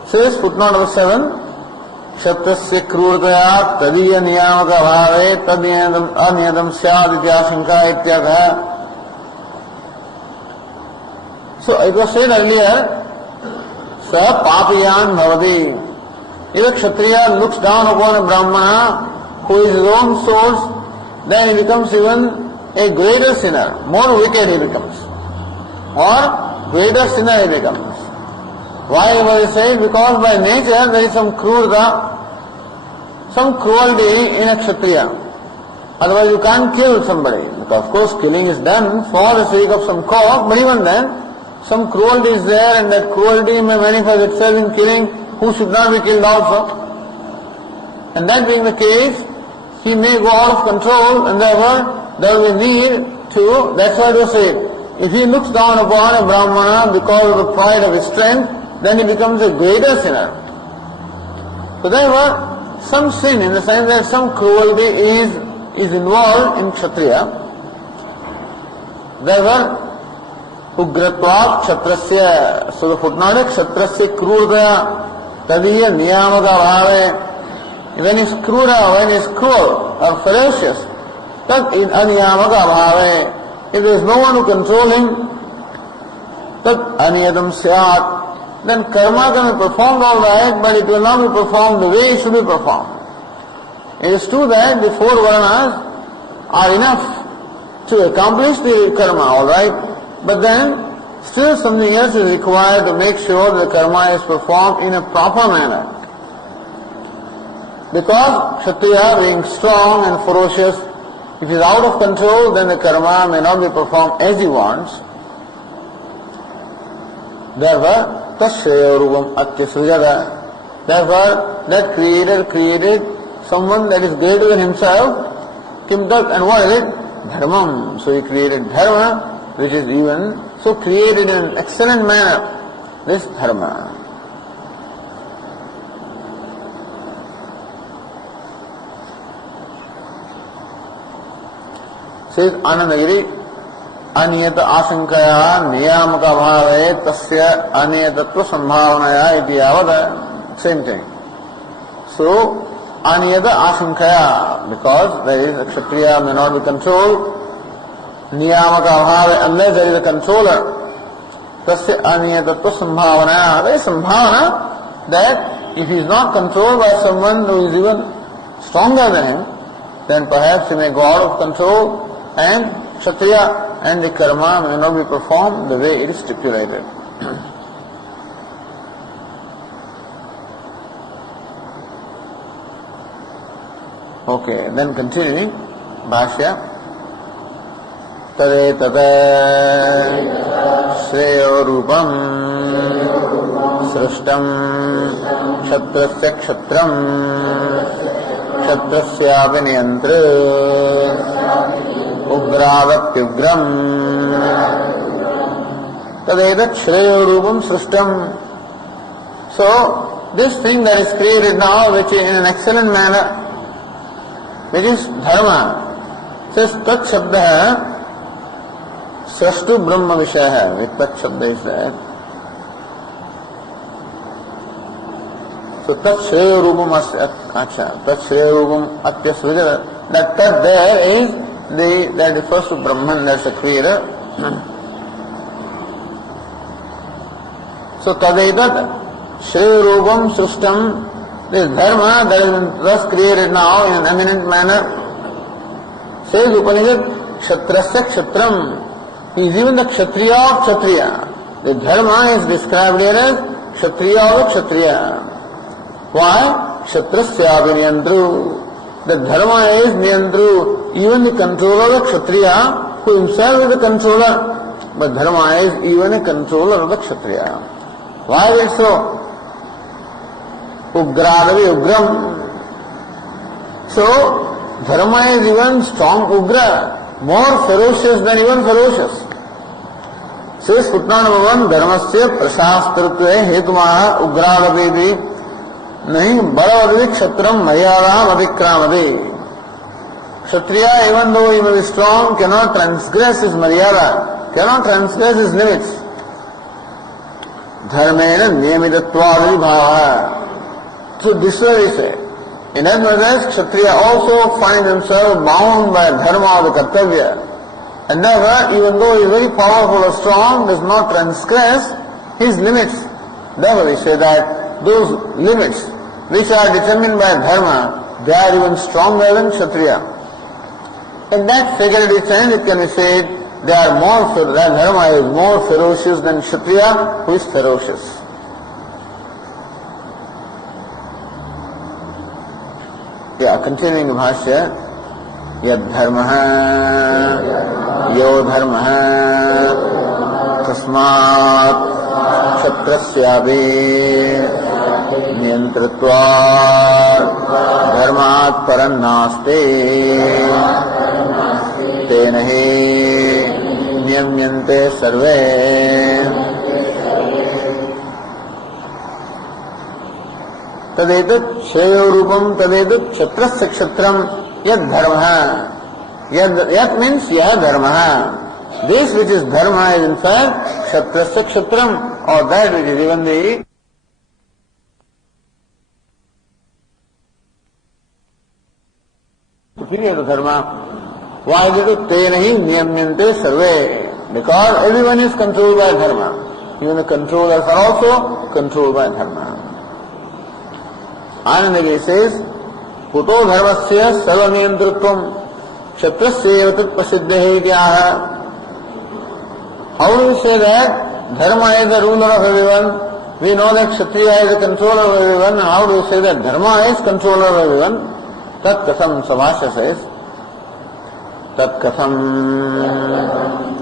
says footnote number 7, kshatrasya krurtaya tadiya niyamaka bhave aniyadam syad ityashanka ityartha. So it was said earlier, sa papiyan bhavati. If a kshatriya looks down upon a brahmana who is his own source, then he becomes even a greater sinner, more wicked he becomes, or greater sinner he becomes. Why was it said? Because by nature there is some krurta, some cruelty in a kshatriya. Otherwise you can't kill somebody, because of course killing is done for the sake of some cause, but even then some cruelty is there, and that cruelty may manifest itself in killing who should not be killed also. And that being the case, he may go out of control, and therefore there will be need to, that's why they say, if he looks down upon a brahmana because of the pride of his strength, then he becomes a greater sinner. So therefore, some sin in the sense that some cruelty is involved in kshatriya. Therefore, ugratvat kshatrasya. So the footnote is kshatrasya krurtaya tadiya niyamaka bhave. When he is krura, when he is cruel or ferocious, tad aniyamaka bhave. If there is no one to control him, tad aniyadam syat. Then karma can be performed all right, but it will not be performed the way it should be performed. It is true that the four varnas are enough to accomplish the karma, all right, but then still something else is required to make sure the karma is performed in a proper manner. Because kshatriya being strong and ferocious, if he is out of control, then the karma may not be performed as he wants. Therefore, tashreyarupam atyasrujata. Therefore, that Creator created someone that is greater than himself. Kimtak, and what is it? Dharmam. So he created dharma, which is even so created in an excellent manner. This dharma. Says Anandagiri, aniyata asankaya niyamaka bhave tasya aniyatatva sambhavanaya iti yavada. Same thing. So, aniyata asankaya, because there is a kshatriya may not be controlled, niyamaka bhave, unless there is a controller, tasya aniyatatva sambhavanaya. There is sambhavana that if he is not controlled by someone who is even stronger than him, then perhaps he may go out of control and kshatriya and the karma may not be performed the way it is stipulated. Okay, then continuing, Bhashya. Tade tada shreyo rupam srishtam kshatrasya kshatram kshatrasyapi niyantra ugravatyugram tadetat shreyo rupam srishtam. So, this thing that is created now, which is in an excellent manner, which is dharma, says tat shabda srashtu brahma vishaya. With tat shabda is that. So tat shreyo rupam tat shreyo rupam atyasrujata. That tat there is that refers to Brahman, that's the creator. So tadetat shreyo rupam srishtam. This dharma that is thus created now in an eminent manner, says Upanishad, kshatrasya kshatram. He is even the kshatriya of kshatriya. The dharma is described here as kshatriya of kshatriya. Why? Kshatrasyapi niyantru. The dharma is niyantru. Even the controller of kshatriya who himself is a controller, but dharma is even a controller of the kshatriya. Why is it so? Ugradavi ugram. So, dharma is even strong ugra, more ferocious than even ferocious. Says footnote number 1, dharmasya prashastritve hetumaha ugradavi nahi balavadvi kshatram maryadam adikramade. Kshatriya, even though he may be strong, cannot transgress his maryada, cannot transgress his limits. Dharmena niyamitattvadi bhava. So this way we say. In other words, Kshatriya also finds himself bound by dharma or the kartavya. And never, even though he is very powerful or strong, does not transgress his limits. Therefore we say that those limits which are determined by dharma, they are even stronger than Kshatriya. In that figurative sense, it can be said that dharma is more ferocious than Kshatriya, who is ferocious. Yeah, continuing the bhashya, yad dharmaha, yo dharmaha, tasmat, kshatrasyabe, niyantritvat, dharmat parannaste, tenahi, niyamyante sarve. Tadetat shreyo rupam tadetat kshatrasya kshatram yad dharmaha. Yad means yah dharmaha. This which is dharma is in fact kshatrasya kshatram, or that which is even the superior to dharma. Why is it tenahi niyamyante sarve? Because everyone is controlled by dharma. Even the controllers are also controlled by dharma. Anandagiri says, Puto dharmasya sarvaniyantritvam kshatrasya tat prasiddha kyaha. How do we say that dharma is the ruler of everyone? We know that kshatriya is the controller of everyone. How do we say that dharma is controller of everyone? Tat katham, Savasya says, Tat katham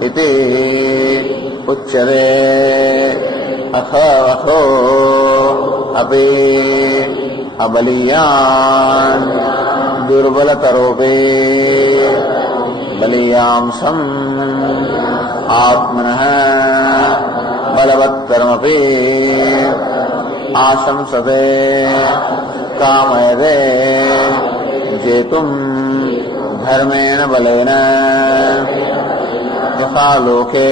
iti uchyare atho api abaliyan durbalatarope baliyamsam atmanah balavattaramapi asamsate kamayade jetum dharmena balena yatha loke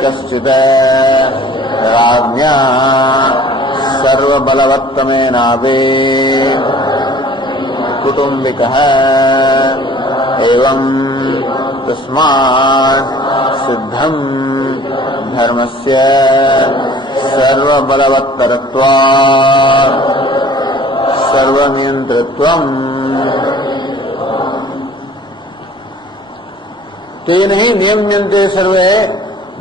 kaschita rajnya sarva balavattamenabe kutumbikaha evam tasmat siddham dharmasya sarva balavattaratvat sarva niyantritvam tenahi niyamyante sarve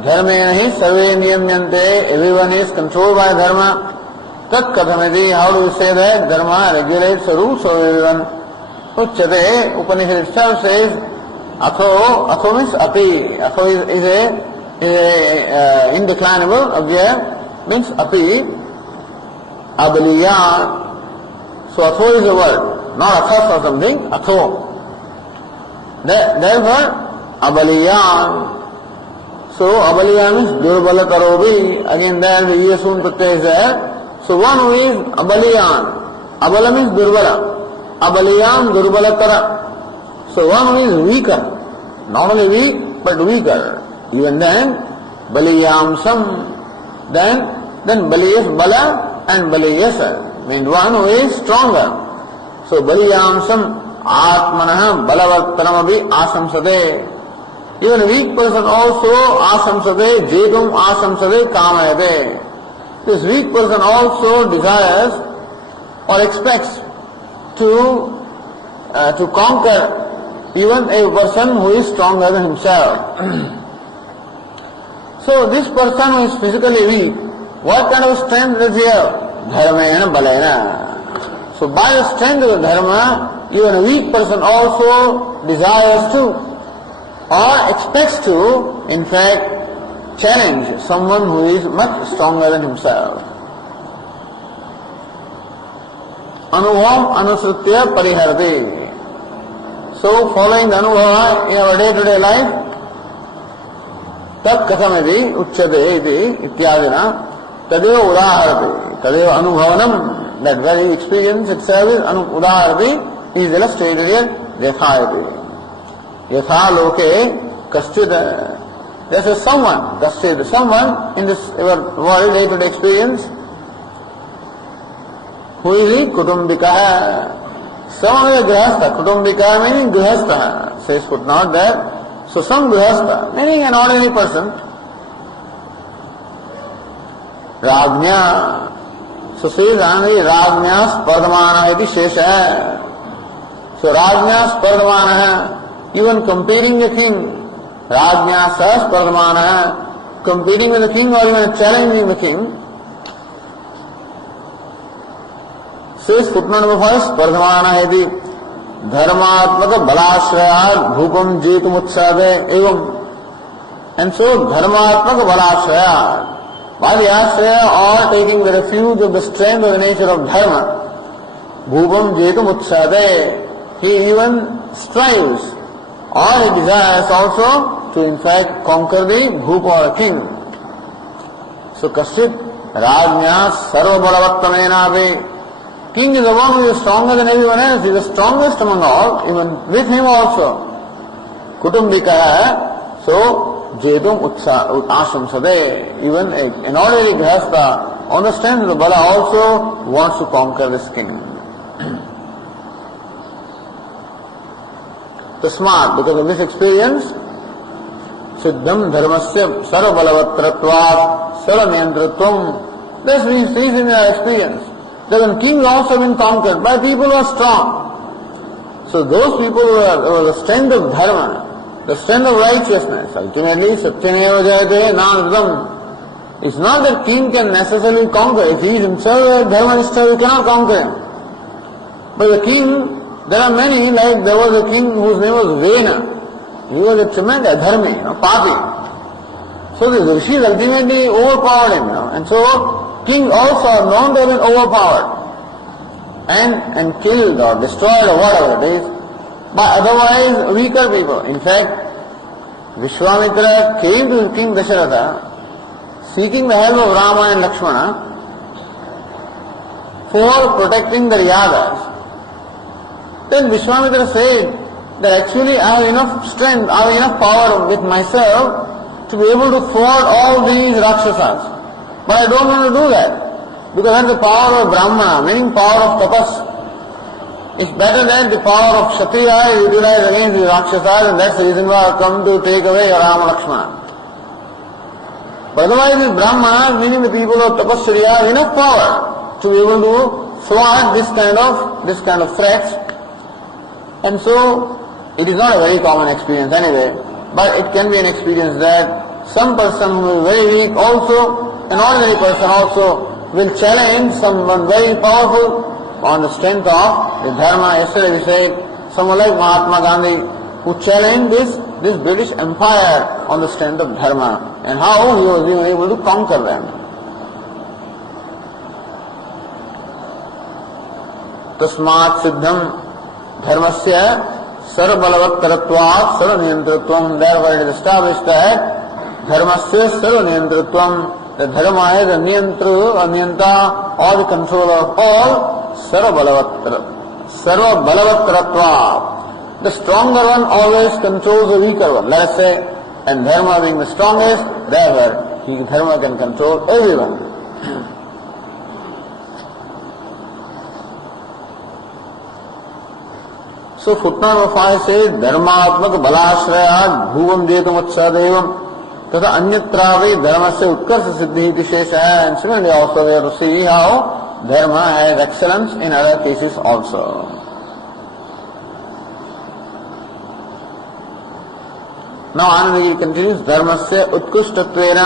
dharmenahi sarve niyamyante. Everyone is controlled by dharma. Tat kathamati, how do we say that? Dharma regulates the rules of everyone. Uchyate, Upanishad itself says, Atho means api. Atho is a indeclinable object, means api. Abaliyan. So atho is a word, not athas or something, atho. Therefore, abaliyan. So abaliyan means durbalatarobi. Again there the yesun pratyaya is there. So one who is abaliyan. Abala means durbala. Abaliyan durbalatara. So one who is weaker. Not only weak, but weaker. Even then, baliyamsam. Then baliyas bala and baliyasa. Means one who is stronger. So baliyamsam atmanah balavattanamabhi asamsade. Even a weak person also asamsade, jetum asamsade kamayade. This weak person also desires or expects to conquer even a person who is stronger than himself. So this person who is physically weak, what kind of strength does he have? Dharmena balena. So by the strength of the dharma, even a weak person also desires to or expects to, in fact, challenge someone who is much stronger than himself. Anubhavam anusrutya pariharti. So, following the anubhava in our day-to-day life, tat kathamidi uchyate iti ityadina tadeva udaharati. Tadeva anubhavanam, that very experience itself is udaharati, is illustrated here, yathayati. Yatha loke kaschid. There is someone, kaschid, someone in this world day-to-day experience who is kutumbika. Someone is a grihastha. Kutumbika meaning grihastha. Says footnote there. So some grihastha, meaning an ordinary person. Rajnya. So says Anandi, Rajnya spardhamana iti shesha. So Rajnya spardhamana, even competing the king. Rajnya sa spardhamana, competing with the king or even challenging the king. Says footnote number 5, spardhamana iti dharmatmaka balashrayat bhupam jetum utsade evam. And so dharmatmaka balashrayat, by the ashraya or taking the refuge of the strength of the nature of dharma, bhupam jetum utsade, he even strives or he desires also to in fact conquer the bhupa or king. So kaschit rajnya sarva balavattamenapi. King is the one who is stronger than everyone else. He is the strongest among all, even with him also. Kutumbika, so jetum ashamsade. Even an ordinary grihastha on the strength of the bala also wants to conquer this king. Tasmat, because of this experience, siddham dharmasya sarva balavattratvat sarva niyantratvam. This we see in our experience. That when kings also been conquered by people who are strong. So those people who are the strength of dharma, the strength of righteousness, ultimately satyaneva jayate nanadam. It's not that king can necessarily conquer. If he is himself a dharmanistha, he cannot conquer him. But the king, there are many, like there was a king whose name was Vena. He was a tremendous dharmi, papi. So the rishis ultimately overpowered him, and so kings also are known to have been overpowered and killed or destroyed or whatever it is by otherwise weaker people. In fact, Vishwamitra came to King Dasharatha seeking the help of Rama and Lakshmana for protecting the Ryadas. Then Vishwamitra said that actually I have enough strength, I have enough power with myself to be able to thwart all these Rakshasas. But I don't want to do that, because that's the power of Brahmana, meaning power of tapas. It's better that the power of Kshatriya is utilized against the Rakshasas, and that's the reason why I come to take away Rama Lakshmana. But otherwise the Brahmanas, meaning the people of Tapasya, have enough power to be able to thwart this kind of threats. And so it is not a very common experience anyway, but it can be an experience that some person who is very weak also, an ordinary person also, will challenge someone very powerful on the strength of the dharma. Yesterday we said, someone like Mahatma Gandhi, who challenged this British Empire on the strength of dharma, and how he was even able to conquer them. Tasmat siddham dharmasya sarvabalavatkaratvat sarvaniyantratvam. Therefore it is established that dharmasya sarvaniyantratvam, the dharma is a niyanta or the controller of all, sarva balavattratva. The stronger one always controls the weaker one, let us say, and dharma being the strongest, therefore dharma can control everyone. So footnote number 5 says, dharmatmaka balashrayat bhuvam jetum utsadevam तथा अन्यत्रापि धर्मस्य उत्कर्ष सिद्धि विशेष है. And similarly also we have to see how dharma has excellence in other cases also. Now Anandi continues, dharmasya utkushtatvena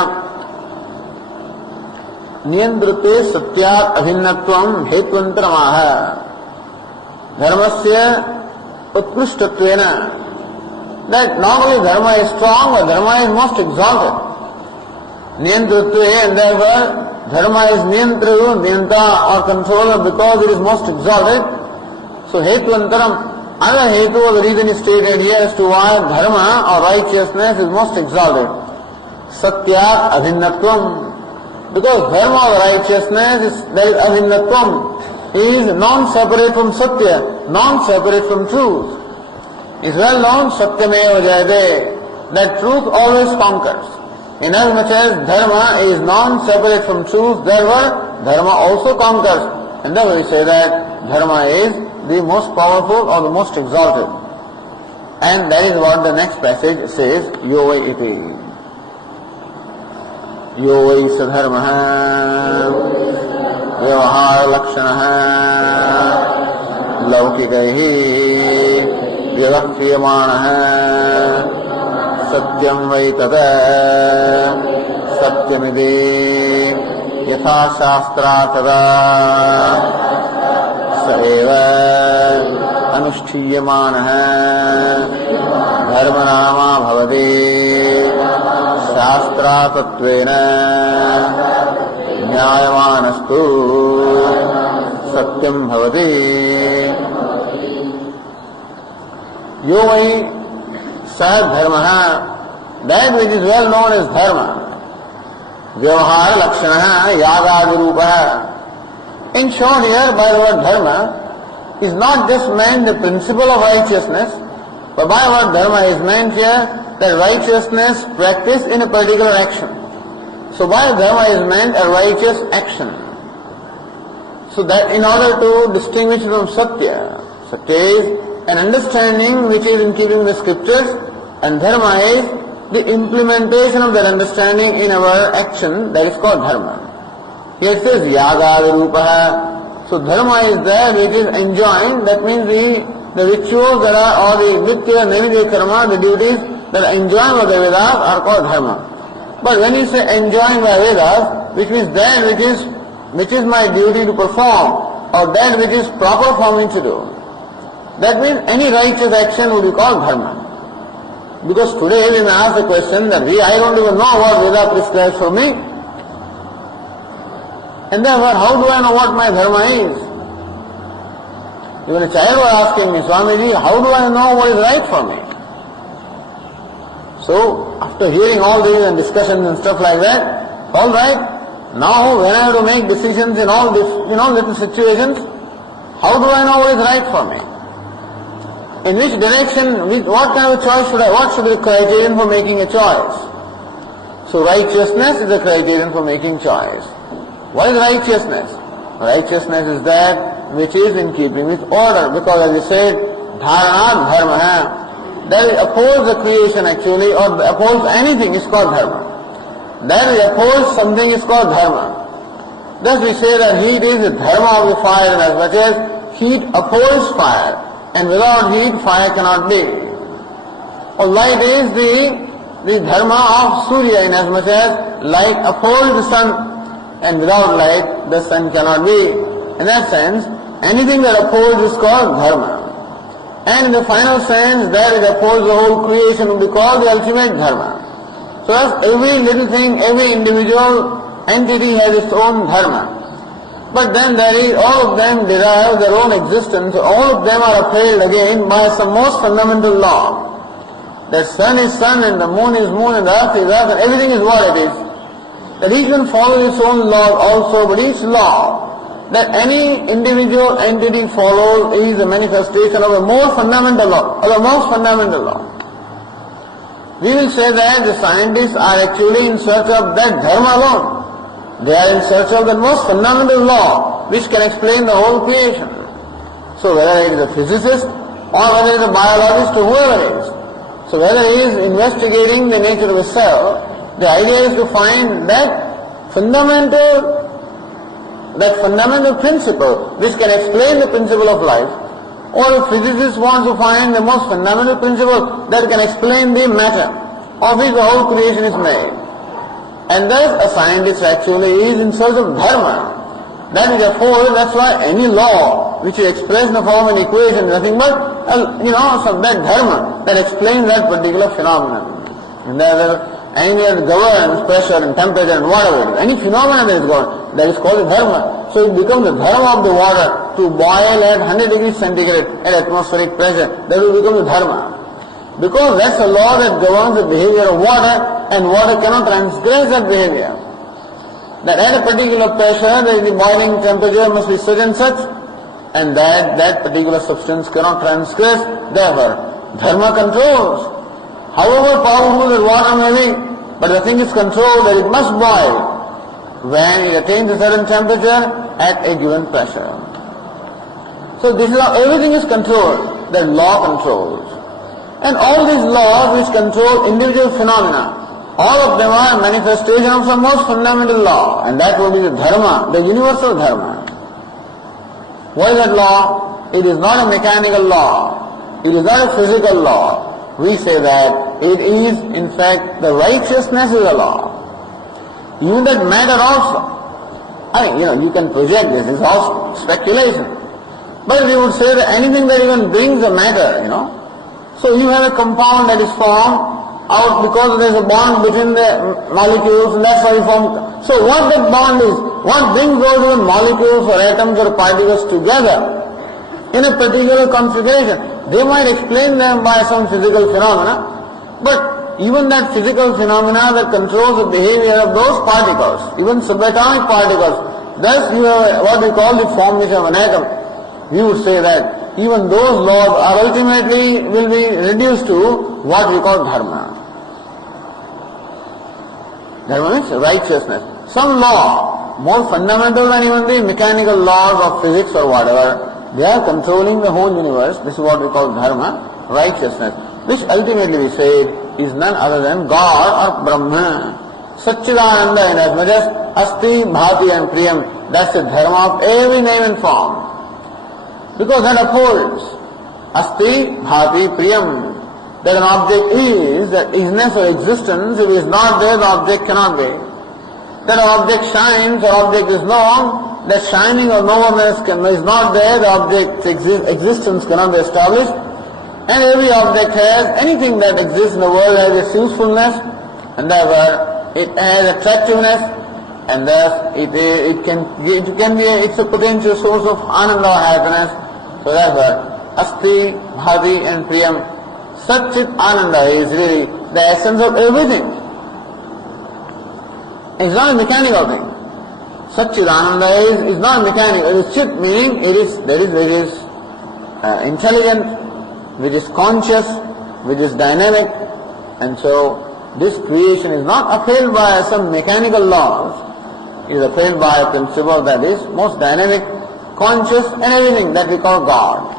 niyandrute satyat abhinnatvam hetvantaramaha. Dharmasya utkushtatvena, that not only dharma is strong, but dharma is most exalted. Niyantritve, and therefore dharma is niyantru, niyanta or controller because it is most exalted. So hetuantaram, other hetu or the reason is stated here as to why dharma or righteousness is most exalted. Satyat abhinnatvam. Because dharma or righteousness there is abhinnatvam, is non-separate from satya, non-separate from truth. It's well known, satyameva jayate, that truth always conquers. Inasmuch as dharma is non-separate from truth, therefore dharma also conquers. And therefore we say that dharma is the most powerful or the most exalted. And that is what the next passage says, yo vai iti. Yo vai sadharmaha vyavahara lakshanaha laukikaihi vyavakriyamanaha satyam vai tada satyamide yatha shastra tada saeva अनुष्ठीयमानः धर्मनामा भवति शास्त्रातत्वेन ज्ञायमानस्तु सत्यं भवति यो वै सः धर्मः, that which is well known as dharma, व्यवहार लक्षणः यागादिरूपः. In short, here by the word dharma is not just meant the principle of righteousness, but by what dharma is meant here that righteousness practiced in a particular action. So by dharma is meant a righteous action. So that in order to distinguish from satya, satya is an understanding which is in keeping the scriptures, and dharma is the implementation of that understanding in our action, that is called dharma. Here it says yagāvirupaha. So dharma is there which is enjoined, that means the rituals that are, or the nitya, naividya karma, the duties that are enjoined by the Vedas are called dharma. But when you say enjoined by Vedas, which means that which is my duty to perform, or that which is proper for me to do, that means any righteous action would be called dharma. Because today we may ask the question that I don't even know what Veda prescribes for me. And therefore, how do I know what my dharma is? Even a child was asking me, Swamiji, how do I know what is right for me? So, after hearing all these and discussions and stuff like that, all right, now when I have to make decisions in all this, little situations, how do I know what is right for me? In which direction, what kind of choice what should be the criterion for making a choice? So righteousness is the criterion for making choice. What is righteousness? Righteousness is that which is in keeping with order, because as you said, dharana dharma, that which opposes the creation actually, or opposes anything is called dharma. That which opposes something is called dharma. Thus we say that heat is the dharma of the fire, and as much as heat opposes fire, and without heat fire cannot be. Or light is the dharma of Surya, in as much as light opposes the sun, and without light the sun cannot be. In that sense, anything that opposes is called dharma. And in the final sense, that which opposes the whole creation will be called the ultimate dharma. So thus every little thing, every individual entity has its own dharma. But then all of them derive their own existence, all of them are upheld again by some most fundamental law. The sun is sun, and the moon is moon, and the earth is earth, and everything is what it is. That each one follows its own laws also, but each law that any individual entity follows is a manifestation of a more fundamental law, or the most fundamental law. We will say that the scientists are actually in search of that dharma alone. They are in search of the most fundamental law which can explain the whole creation. So whether it is a physicist or whether it is a biologist or whoever it is, so whether he is investigating the nature of a cell, the idea is to find that fundamental principle which can explain the principle of life, or a physicist wants to find the most fundamental principle that can explain the matter of which the whole creation is made. And thus a scientist actually is in search of dharma. That is therefore, that's why any law which is expressed in the form of an equation, nothing but, some that dharma that explains that particular phenomenon. And anything that governs pressure and temperature and whatever it is, any phenomenon that is governed, that is called a dharma. So it becomes the dharma of the water to boil at 100 degrees centigrade at atmospheric pressure. That will become the dharma. Because that's a law that governs the behavior of water, and water cannot transgress that behavior. That at a particular pressure, the boiling temperature must be such and such, and that particular substance cannot transgress. Therefore, dharma controls. However powerful the water may be, but the thing is controlled that it must boil when it attains a certain temperature at a given pressure. So this is how everything is controlled, that law controls. And all these laws which control individual phenomena, all of them are manifestation of some most fundamental law, and that will be the dharma, the universal dharma. What is that law? It is not a mechanical law. It is not a physical law. We say that it is, in fact, the righteousness is a law. Even that matter also. You can project this, it's all speculation. But we would say that anything that even brings a matter, So you have a compound that is formed out because there is a bond between the molecules, and that's how you form. So what that bond is, what brings those even molecules or atoms or particles together in a particular configuration. They might explain them by some physical phenomena, but even that physical phenomena that controls the behavior of those particles, even subatomic particles, thus you have what we call the formation of an atom. We would say that even those laws are ultimately will be reduced to what we call dharma. Dharma means righteousness. Some law, more fundamental than even the mechanical laws of physics or whatever, they are controlling the whole universe. This is what we call dharma, righteousness, which ultimately we say is none other than God or Brahma. Satchidananda, in as much as Asti, Bhati and Priyam, that's the dharma of every name and form. Because that upholds Asti, Bhati, Priyam, that an object is, that isness or existence, if it is not there, the object cannot be. That an object shines, or object is known, that shining or knownness is not there, the object's existence cannot be established. And every object has, anything that exists in the world has its usefulness, and therefore it has attractiveness, and thus it can be, it's a potential source of ananda or happiness. So therefore, Asti, Bhati and Priyam, Satchit Ananda is really the essence of everything. It's not a mechanical thing. Satchit Ananda is not mechanical. It is chit, meaning it is intelligent, which is conscious, which is dynamic, and so this creation is not upheld by some mechanical laws. It is upheld by a principle that is most dynamic, conscious, and everything that we call God.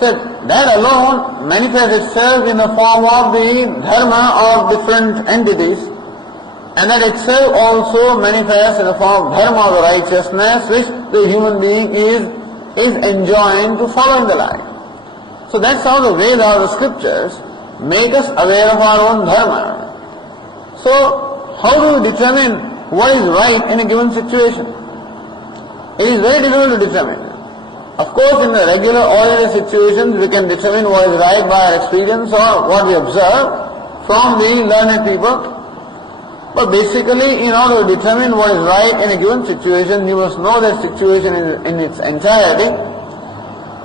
So that alone manifests itself in the form of the dharma of different entities, and that itself also manifests in the form of dharma of the righteousness which the human being is enjoined to follow in the life. So that's how the Vedas or the scriptures make us aware of our own dharma. So how do we determine what is right in a given situation? It is very difficult to determine. Of course, in the regular ordinary situations, we can determine what is right by our experience or what we observe from the learned people. But basically, in order to determine what is right in a given situation, you must know that situation in its entirety.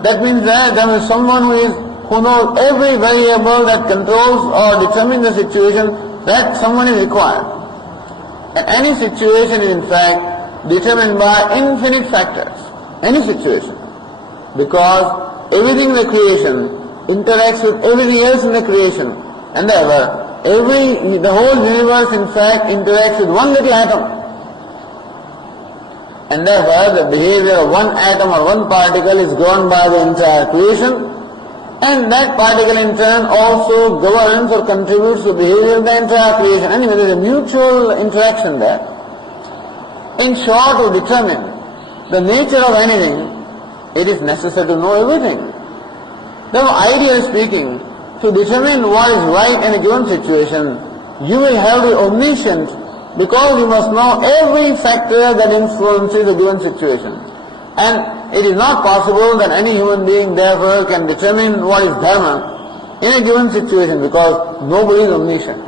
That means that there is someone who knows every variable that controls or determines the situation, that someone is required. And any situation is in fact determined by infinite factors. Any situation. Because everything in the creation interacts with everything else in the creation, and therefore the whole universe in fact interacts with one little atom, and therefore the behavior of one atom or one particle is governed by the entire creation, and that particle in turn also governs or contributes to the behavior of the entire creation. Anyway, there is a mutual interaction there. In short, to determine the nature of anything, it is necessary to know everything. Therefore, ideally speaking, to determine what is right in a given situation, you will have to be omniscient, because you must know every factor that influences a given situation. And it is not possible that any human being therefore can determine what is dharma in a given situation, because nobody is omniscient.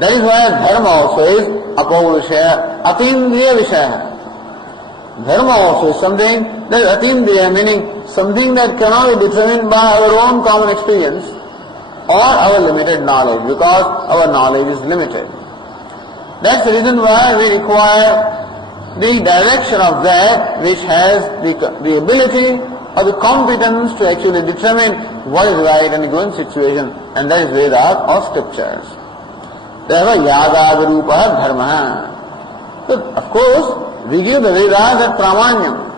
That is why dharma also is apaurushaya, atindriya vishaya. Dharma also is something that is atindriya, meaning something that cannot be determined by our own common experience or our limited knowledge, because our knowledge is limited. That's the reason why we require the direction of that which has the ability or the competence to actually determine what is right in a given situation, and that is Vedas or scriptures. Therefore, yagad rupa dharma. So, of course, we give the Vedas at pramanyam.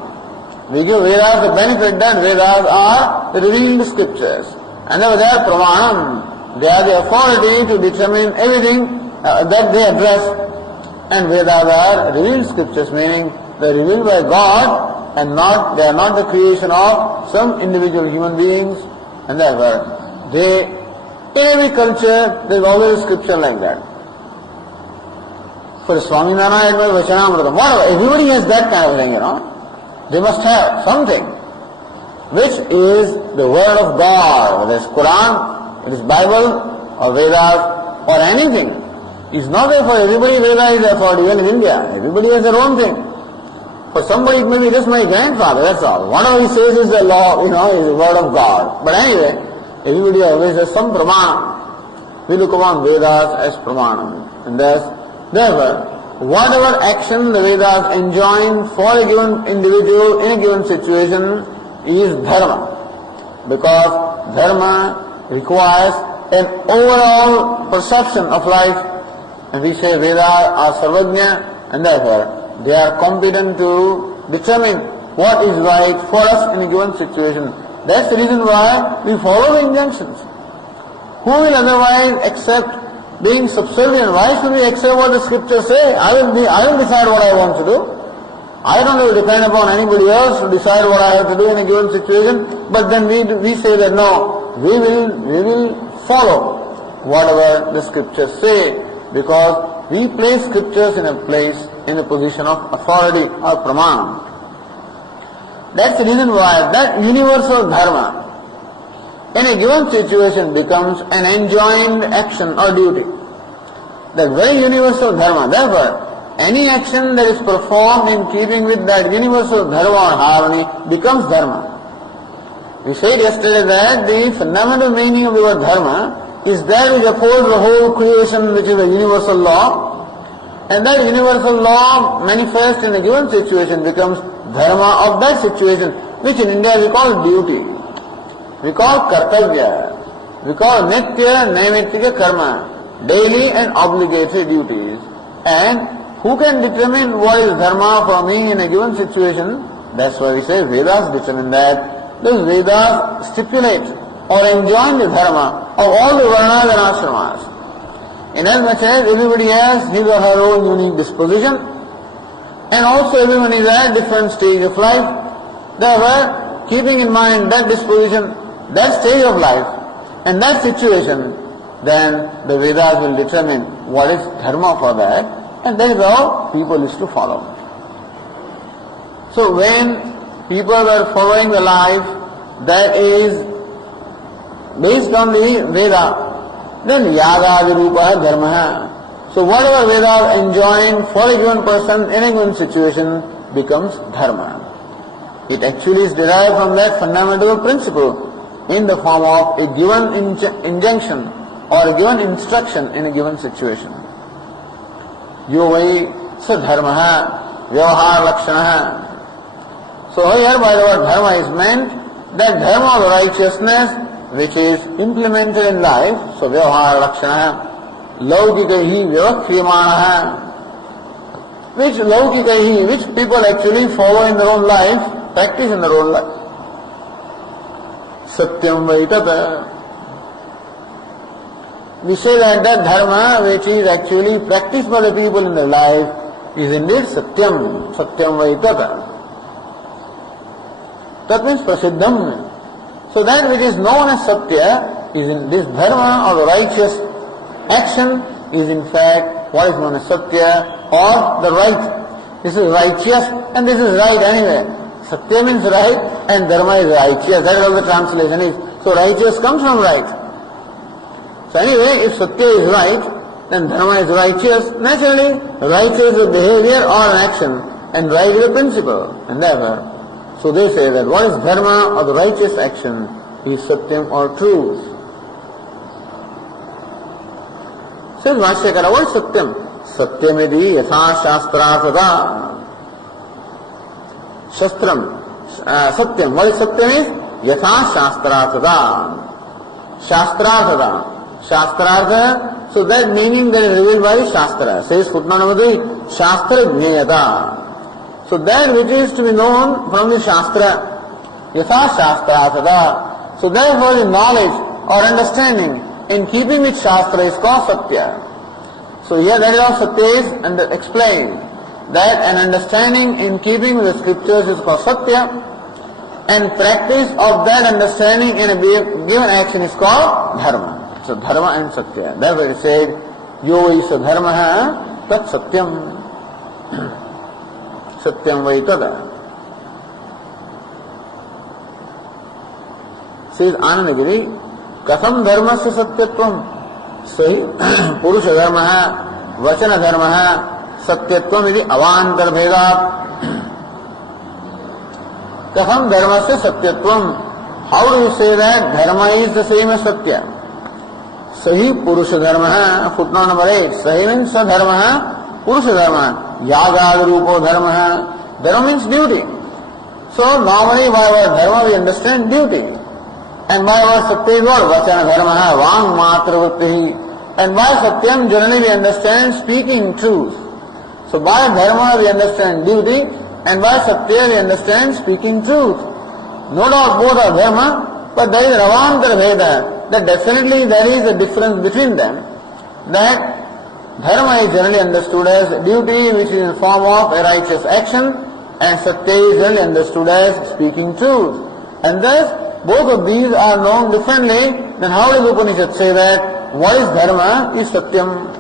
We give Vedas the benefit that Vedas are the revealed scriptures. And therefore they are pramanam. They are the authority to determine everything that they address. And Vedas are revealed scriptures, meaning they are revealed by God and they are not the creation of some individual human beings. And therefore in every culture there is always a scripture like that. For Swami, it was Vachanamrita. Whatever, everybody has that kind of thing, They must have something which is the word of God, whether it's Quran, it is Bible or Vedas or anything. It's not that for everybody Veda is authority, even in India. Everybody has their own thing. For somebody it may be just my grandfather, that's all. Whatever he says is the law, is the word of God. But anyway, everybody always has some pramanam. We look upon Vedas as pramanam. And therefore, whatever action the Vedas enjoin for a given individual in a given situation is dharma. Because dharma requires an overall perception of life. And we say Vedas are sarvajna, and therefore they are competent to determine what is right for us in a given situation. That's the reason why we follow the injunctions. Who will otherwise accept being subservient? Why should we accept what the scriptures say? I will decide what I want to do. I don't have to depend upon anybody else to decide what I have to do in a given situation. But then we say that no, we will follow whatever the scriptures say, because we place scriptures in a position of authority or praman. That's the reason why that universal dharma in a given situation becomes an enjoined action or duty. That very universal dharma. Therefore, any action that is performed in keeping with that universal dharma or harmony becomes dharma. We said yesterday that the fundamental meaning of the word dharma is that which upholds the whole creation, which is a universal law, and that universal law manifest in a given situation becomes dharma of that situation, which in India we call duty, we call kartavya, we call nitya naimittika karma, daily and obligatory duties. And who can determine what is dharma for me in a given situation? That's why we say Vedas determine that. Those Vedas stipulate or enjoin the dharma of all the varnas and ashramas. Inasmuch as everybody has his or her own unique disposition, and also everyone is at different stage of life. Therefore, keeping in mind that disposition, that stage of life, and that situation, then the Vedas will determine what is dharma for that, and that is how people is to follow. So when people are following the life that is based on the Veda, then yagad rupa dharma. So whatever Vedas enjoin for a given person in a given situation becomes dharma. It actually is derived from that fundamental principle in the form of a given injunction or a given instruction in a given situation. Yo vai sadharma vyavahar lakshana. So here by the word dharma is meant that dharma of righteousness which is implemented in life, so vyavahar lakshana, laukikaihi vyavakriyamanaha, which people actually follow in their own life, practice in their own life. Satyam vaitata. We say that dharma which is actually practiced by the people in their life is indeed satyam vaitata. That means prasiddham. So that which is known as satya is in this dharma or the righteous action is in fact what is known as satya or the right. This is righteous and this is right anyway. Satya means right and dharma is righteous. That is how the translation is. So righteous comes from right. So anyway, if Satya is right, then dharma is righteous. Naturally, righteous is a behavior or an action, and right is a principle. And therefore, so they say that what is dharma or the righteous action is satyam or truth. Says Vashyakara, what is satyam? Satyamidi yatha shastrarthata. Shastram, satyam. What is satyam is? Yatha shastrarthata. Shastrarthata. Shastrartha. So that meaning that is revealed by the Shastra. Says footnote number 3, Shastra Jnayata. So that which is to be known from the Shastra, Yatha Shastrarthata. So therefore the knowledge or understanding in keeping with Shastra is called Satya. So here that is how Satya is explained. That an understanding in keeping with the scriptures is called Satya, and practice of that understanding in a given action is called Dharma. So Dharma and Satya. Therefore it said, Yo isa dharma tat satyam. Satyam vai tada. Says Anandagiri, Katham dharmasya satyatvam. Sahi Purusha dharma, Vachana dharma, Satyatvam iti avantar bhedat. Katham dharmasya satyatvam. How do you say that dharma is the same as Satya? Sahi Purusha dharma, footnote number 8. Sahi means dharma, Purusha dharma, Yagad rupo dharma. Dharma means duty. So normally by our dharma we understand duty. And by our Satya is what? Vachana dharma, Vang matra vritti. And by Satyam generally we understand speaking truth. So by dharma we understand duty, and by Satya we understand speaking truth. No doubt both are dharma, but there is Ravantar Veda, that definitely there is a difference between them. That dharma is generally understood as duty which is in the form of a righteous action, and Satya is generally understood as speaking truth. And thus both of these are known differently. Then how does Upanishad say that what is dharma is Satyam?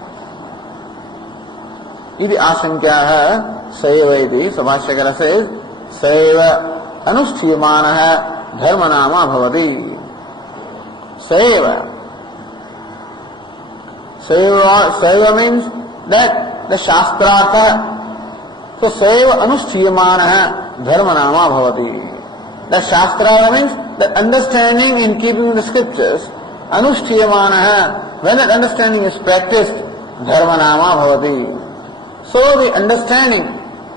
Iti ashankyaha sayeva iti. So Bhashyakara says, sayeva anushtiyamanaha dharma nama bhavati. Sayeva. Sayeva means that the shastrartha. So sayeva anushtiyamanaha dharma nama bhavati. The shastrartha means that understanding in keeping the scriptures. Anushtiyamanaha. When that understanding is practiced, dharma nama bhavati. So the understanding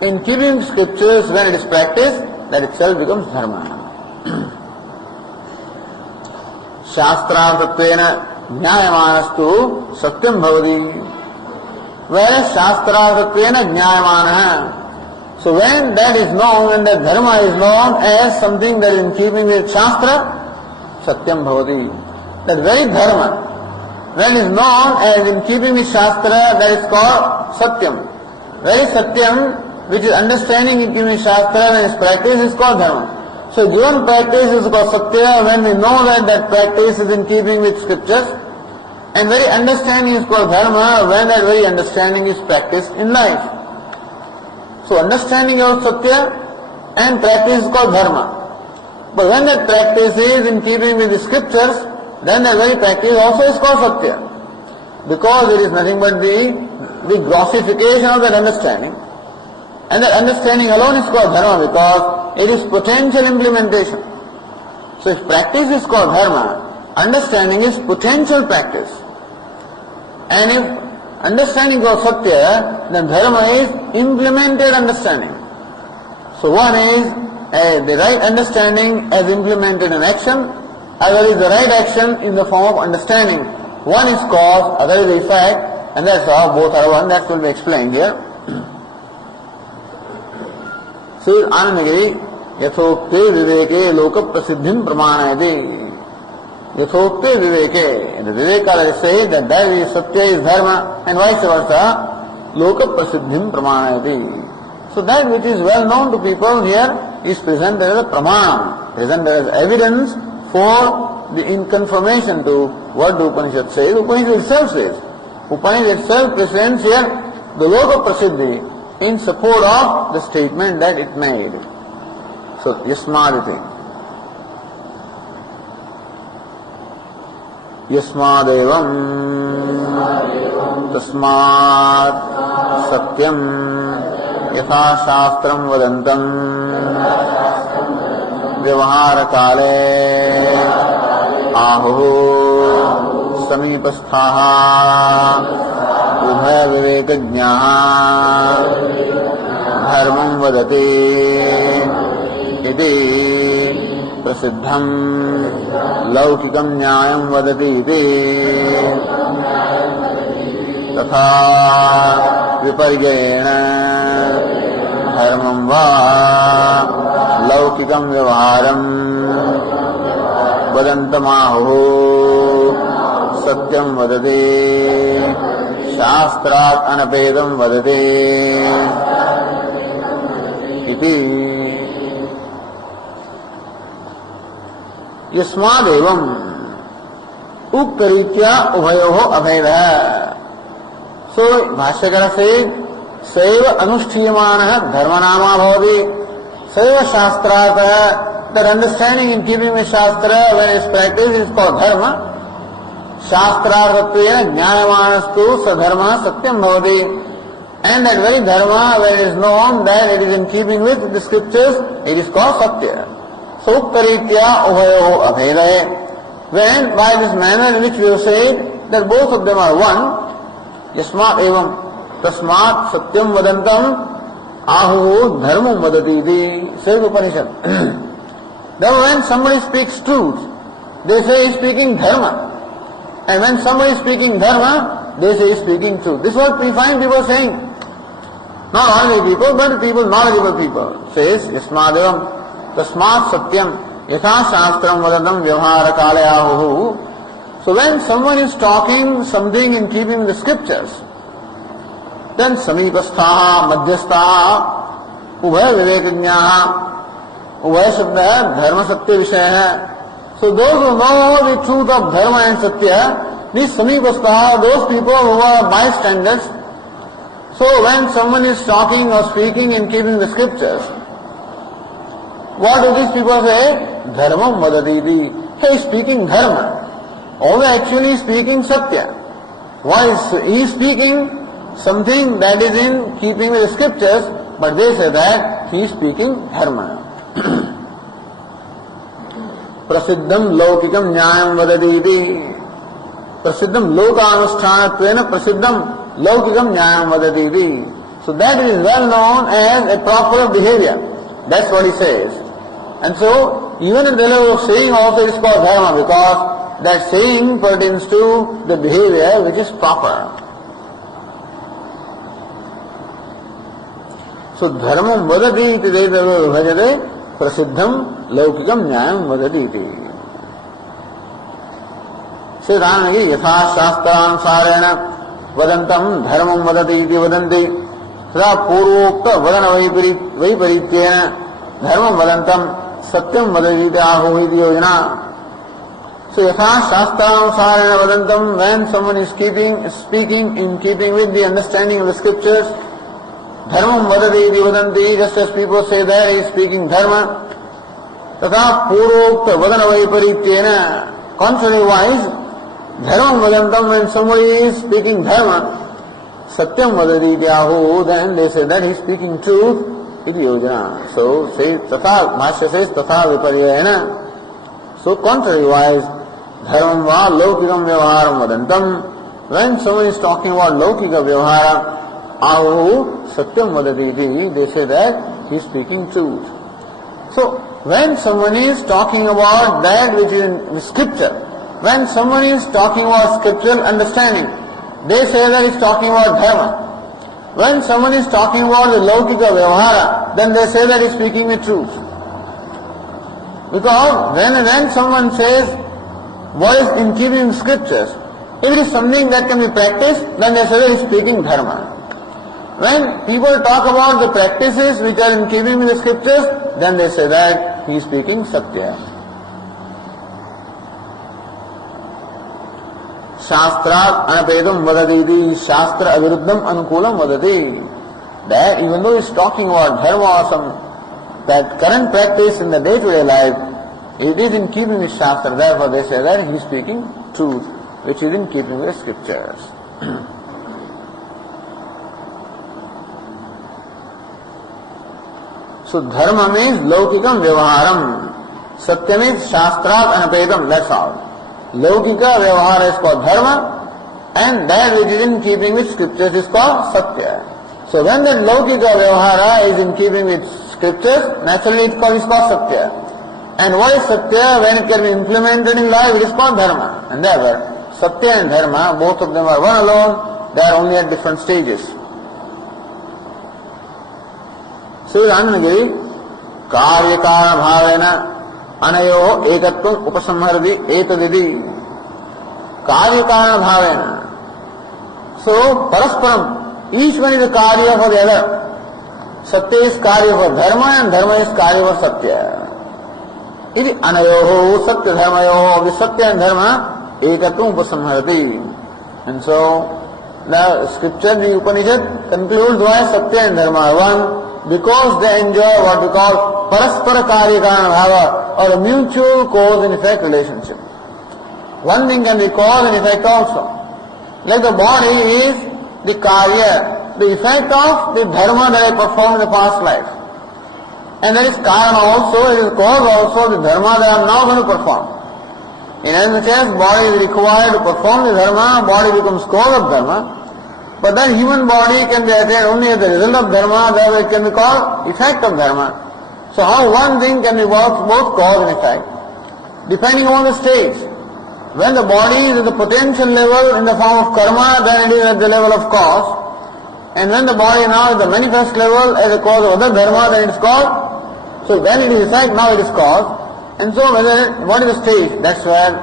in keeping scriptures when it is practiced, that itself becomes dharma. Shastrarthatvena jnayamanastu satyam bhavati. Whereas shastrarthatvena jnayamanaha. So when that is known, when that dharma is known as something that is in keeping with Shastra, satyam bhavati. That very dharma, when it is known as in keeping with Shastra, that is called satyam. Very satyam, which is understanding in keeping with Shastra and its practice, is called dharma. So given practice is called satya when we know that that practice is in keeping with scriptures, and very understanding is called dharma when that very understanding is practiced in life. So understanding of satya and practice is called dharma. But when that practice is in keeping with the scriptures, then that very practice also is called satya. Because it is nothing but the grossification of that understanding. And that understanding alone is called dharma because it is potential implementation. So if practice is called dharma, understanding is potential practice. And if understanding of satya, then dharma is implemented understanding. So one is the right understanding as implemented in action, other is the right action in the form of understanding. One is cause, other is effect, and that's how both are one. That will be explained here. Says Anandagiri, Yathokte viveke loka prasiddhim pramanayati. Yathokte viveke. The Viveka say that that is satya is dharma and vice versa. Loka prasiddhim pramanayati. So that which is well known to people here is presented as a praman, presented as evidence for the in confirmation to what the Upanishad says. Upanishad itself says. Upanishad itself presents here the loka prasiddhi in support of the statement that it made. So So yasmaditi. Yasmadevam tasmat satyam yatha shastram vadantam vyavahara kale ahu samipasthaha ubhaya vivekajnaha dharmam vadati iti प्रसिद्धम लौकिकम न्यायम वदति इति तथा विपर्ययेण धर्मम वा लौकिकम व्यवहारम वदन्तमाहुः सत्यम वदति शास्त्रात् अनपेदम वदति इति यस्मादेवं उक्त रीत्या उभयोः अभेदः. सो भाष्यकर से सैव अनुष्ठीयमानः धर्मनामा भवति सैव शास्त्रार्थः. That understanding in keeping with shastra when it's practiced is called dharma. शास्त्रार्थत्वेन ज्ञायमानस्तु सधर्मः सत्यं भवति. And that very dharma when it is known that it is in keeping with the scriptures, it is called satya. Uktaritya uvayo abhedaye. When by this manner in which we have said that both of them are one, yasmat evam tasmat satyam vadantam ahu dharmam vadati iti, says Upanishad. Then when somebody speaks truth, they say he is speaking dharma. And when somebody is speaking dharma, they say he is speaking truth. This is what we find people saying. Not ordinary people, but people, knowledgeable people. Says yasmat evam tasmat satyam yatha shastram vadadam vyavahara kale ahuhu. So when someone is talking something in keeping with the scriptures, then samipasthaha madhyasthaha ubhaya vivekajnaha. Ubhaya shabda hai dharma satya vishaya hai. So those who know the truth of dharma and satya, these samipasthaha, those people who are bystanders. So when someone is talking or speaking in keeping the scriptures, what do these people say? Dharmam vadati. He is speaking dharma. Although actually speaking satya. Why is he speaking something that is in keeping with the scriptures, but they say that he is speaking dharma. Prasiddham laukikam nyayam vadati iti. Prasiddham lokanusthanatvena prasiddham laukikam nyayam vadati iti. So that is well known as a proper behavior. That's what he says. And so, even at the level of saying also it is called dharma, because that saying pertains to the behavior which is proper. So, dharmam vadati iti vedava bhajate prasiddham laukikam nyayam vadati iti. Siddhanagi yatha shastransarena vadantam dharmam vadati iti vadanti तथा पूर्वोक्त वदन वैपरीत्येन धर्मं वदन्तं सत्यं वदति आहुः योजना. So यथा शास्त्रानुसारेण वदन्तं, when someone is speaking in keeping with the understanding of the scriptures, धर्मं वदति इति वदन्ति, just as people say that he is speaking dharma. तथा पूर्वोक्त वदन वैपरीत्येन, contrary wise, धर्मं वदन्तं, when somebody is speaking dharma, Satyam vadati ahu, then they say that he is speaking truth, iti yojana. So, say, tatha, Bhashya says, tatha viparyayana. So, contrary wise, dharmam va laukikam vyavaharam vadantam. When someone is talking about laukika vyavahara, ahu satyam vadati iti, they say that he is speaking truth. So, when someone is talking about that which is in scripture, when someone is talking about scriptural understanding, they say that he is talking about dharma. When someone is talking about the laukika vyavahara, then they say that he is speaking the truth. Because when someone says what is in keeping with scriptures, if it is something that can be practiced, then they say that he is speaking dharma. When people talk about the practices which are in keeping with the scriptures, then they say that he is speaking satya. Shastrat anapedam vadati, Shastra aviruddham anukulam vadati. That even though he is talking about dharma or some that current practice in the day-to-day life, it is in keeping with Shastra. Therefore they say that he is speaking truth, which is in keeping with scriptures. So dharma means laukikam vyavaharam. Satya means shastrat anapetam, that's all. Laukika vyavahara is called dharma, and that which is in keeping with scriptures is called satya. So when that laukika vyavahara is in keeping with scriptures, naturally it is called satya. And what is satya? When it can be implemented in life, it is called dharma. And therefore, satya and dharma, both of them are one alone, they are only at different stages. So Anandagiri, karya karana bhavena anayo ekatvam upasamharati etadidi. Karya karana bhavena. So, parasparam, each one is a karya for the other. Satya is karya for dharma and dharma is karya for satya. Iti anayoho satya dharmayoho, the satya and dharma ekatvam upasamharati. And so, the scripture, the Upanishad concludes why satya and dharma are one, because they enjoy what we call paraspara karya karana bhava, or a mutual cause and effect relationship. One thing can be cause and effect also. Like the body is the karya, the effect of the dharma that I performed in the past life. And that is karana also, it is cause also the dharma that I am now going to perform. In as much as body is required to perform the dharma, body becomes cause of dharma. But then human body can be attained only as a result of dharma, therefore it can be called effect of dharma. So how one thing can be both cause and effect? Depending on the stage. When the body is at the potential level in the form of karma, then it is at the level of cause. And when the body now is the manifest level as a cause of other dharma, then it is called. So when it is effect, now it is cause. And so what is the stage? That's where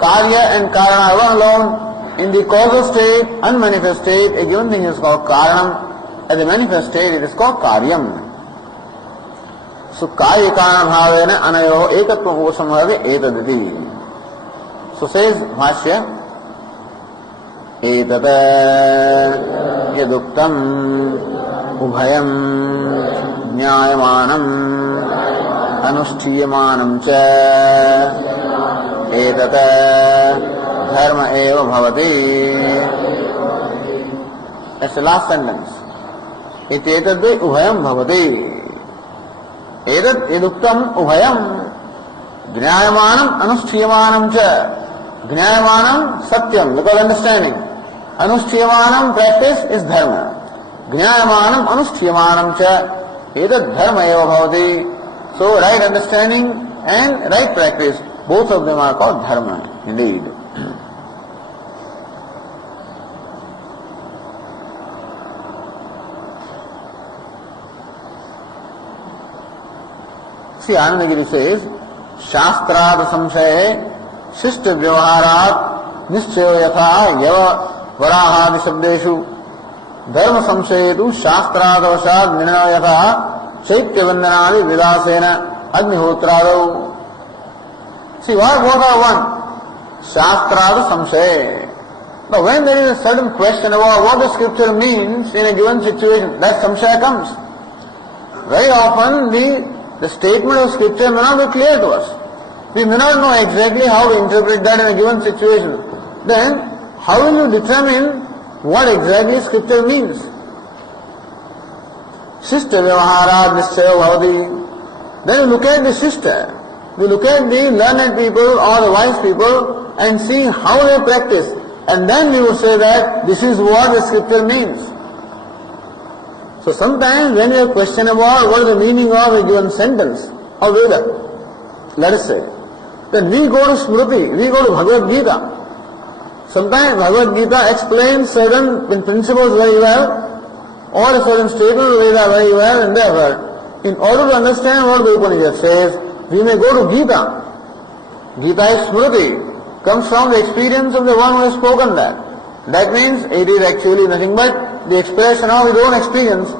karya and karana are one alone. In the causal state, unmanifest state, a given thing is called karanam. At the manifest state, it is called karyam. So karya karana bhavena anayoho ekatvam upasamharati etaditi. So says Bhashya, etata yaduktam ubhayam jnayamanam anushtiyamanam cha etata dharma eva bhavati. That's the last sentence. Etadve ubhayam bhavati. Etat yaduktam ubhayam jnayamanam anushtiyamanam cha. Jnayamanam satyam, because understanding. Anushtiyamanam practice is dharma. Jnayamanam anushtiyamanam cha. Etat dharma eva bhavati. So right understanding and right practice, both of them are called dharma, indeed. See, Anandagiri says, Shastrad samshaye Shishta vyavaharat nischayo yatha yava varahadi shabdeshu dharma samshayetu shastradavashad minana yatha chaitya vandanadi vidasena agnihotrado. See, why both are one? Shastrada samshaye. Now when there is a certain question about what the scripture means in a given situation, that samshaya comes. Very often the statement of scripture may not be clear to us. We may not know exactly how to interpret that in a given situation. Then, how will you determine what exactly scripture means? Shishta vyavaharat nischayo bhavati. Then you look at the shishta. You look at the learned people or the wise people and see how they practice. And then you will say that this is what the scripture means. So sometimes when you question about what is the meaning of a given sentence or Veda, let us say, then we go to Smriti, we go to Bhagavad Gita. Sometimes Bhagavad Gita explains certain principles very well, or a certain statement of Veda very well, and therefore, in order to understand what the Upanishad says, we may go to Gita. Gita is Smriti, comes from the experience of the one who has spoken that. That means it is actually nothing but the expression of his own experience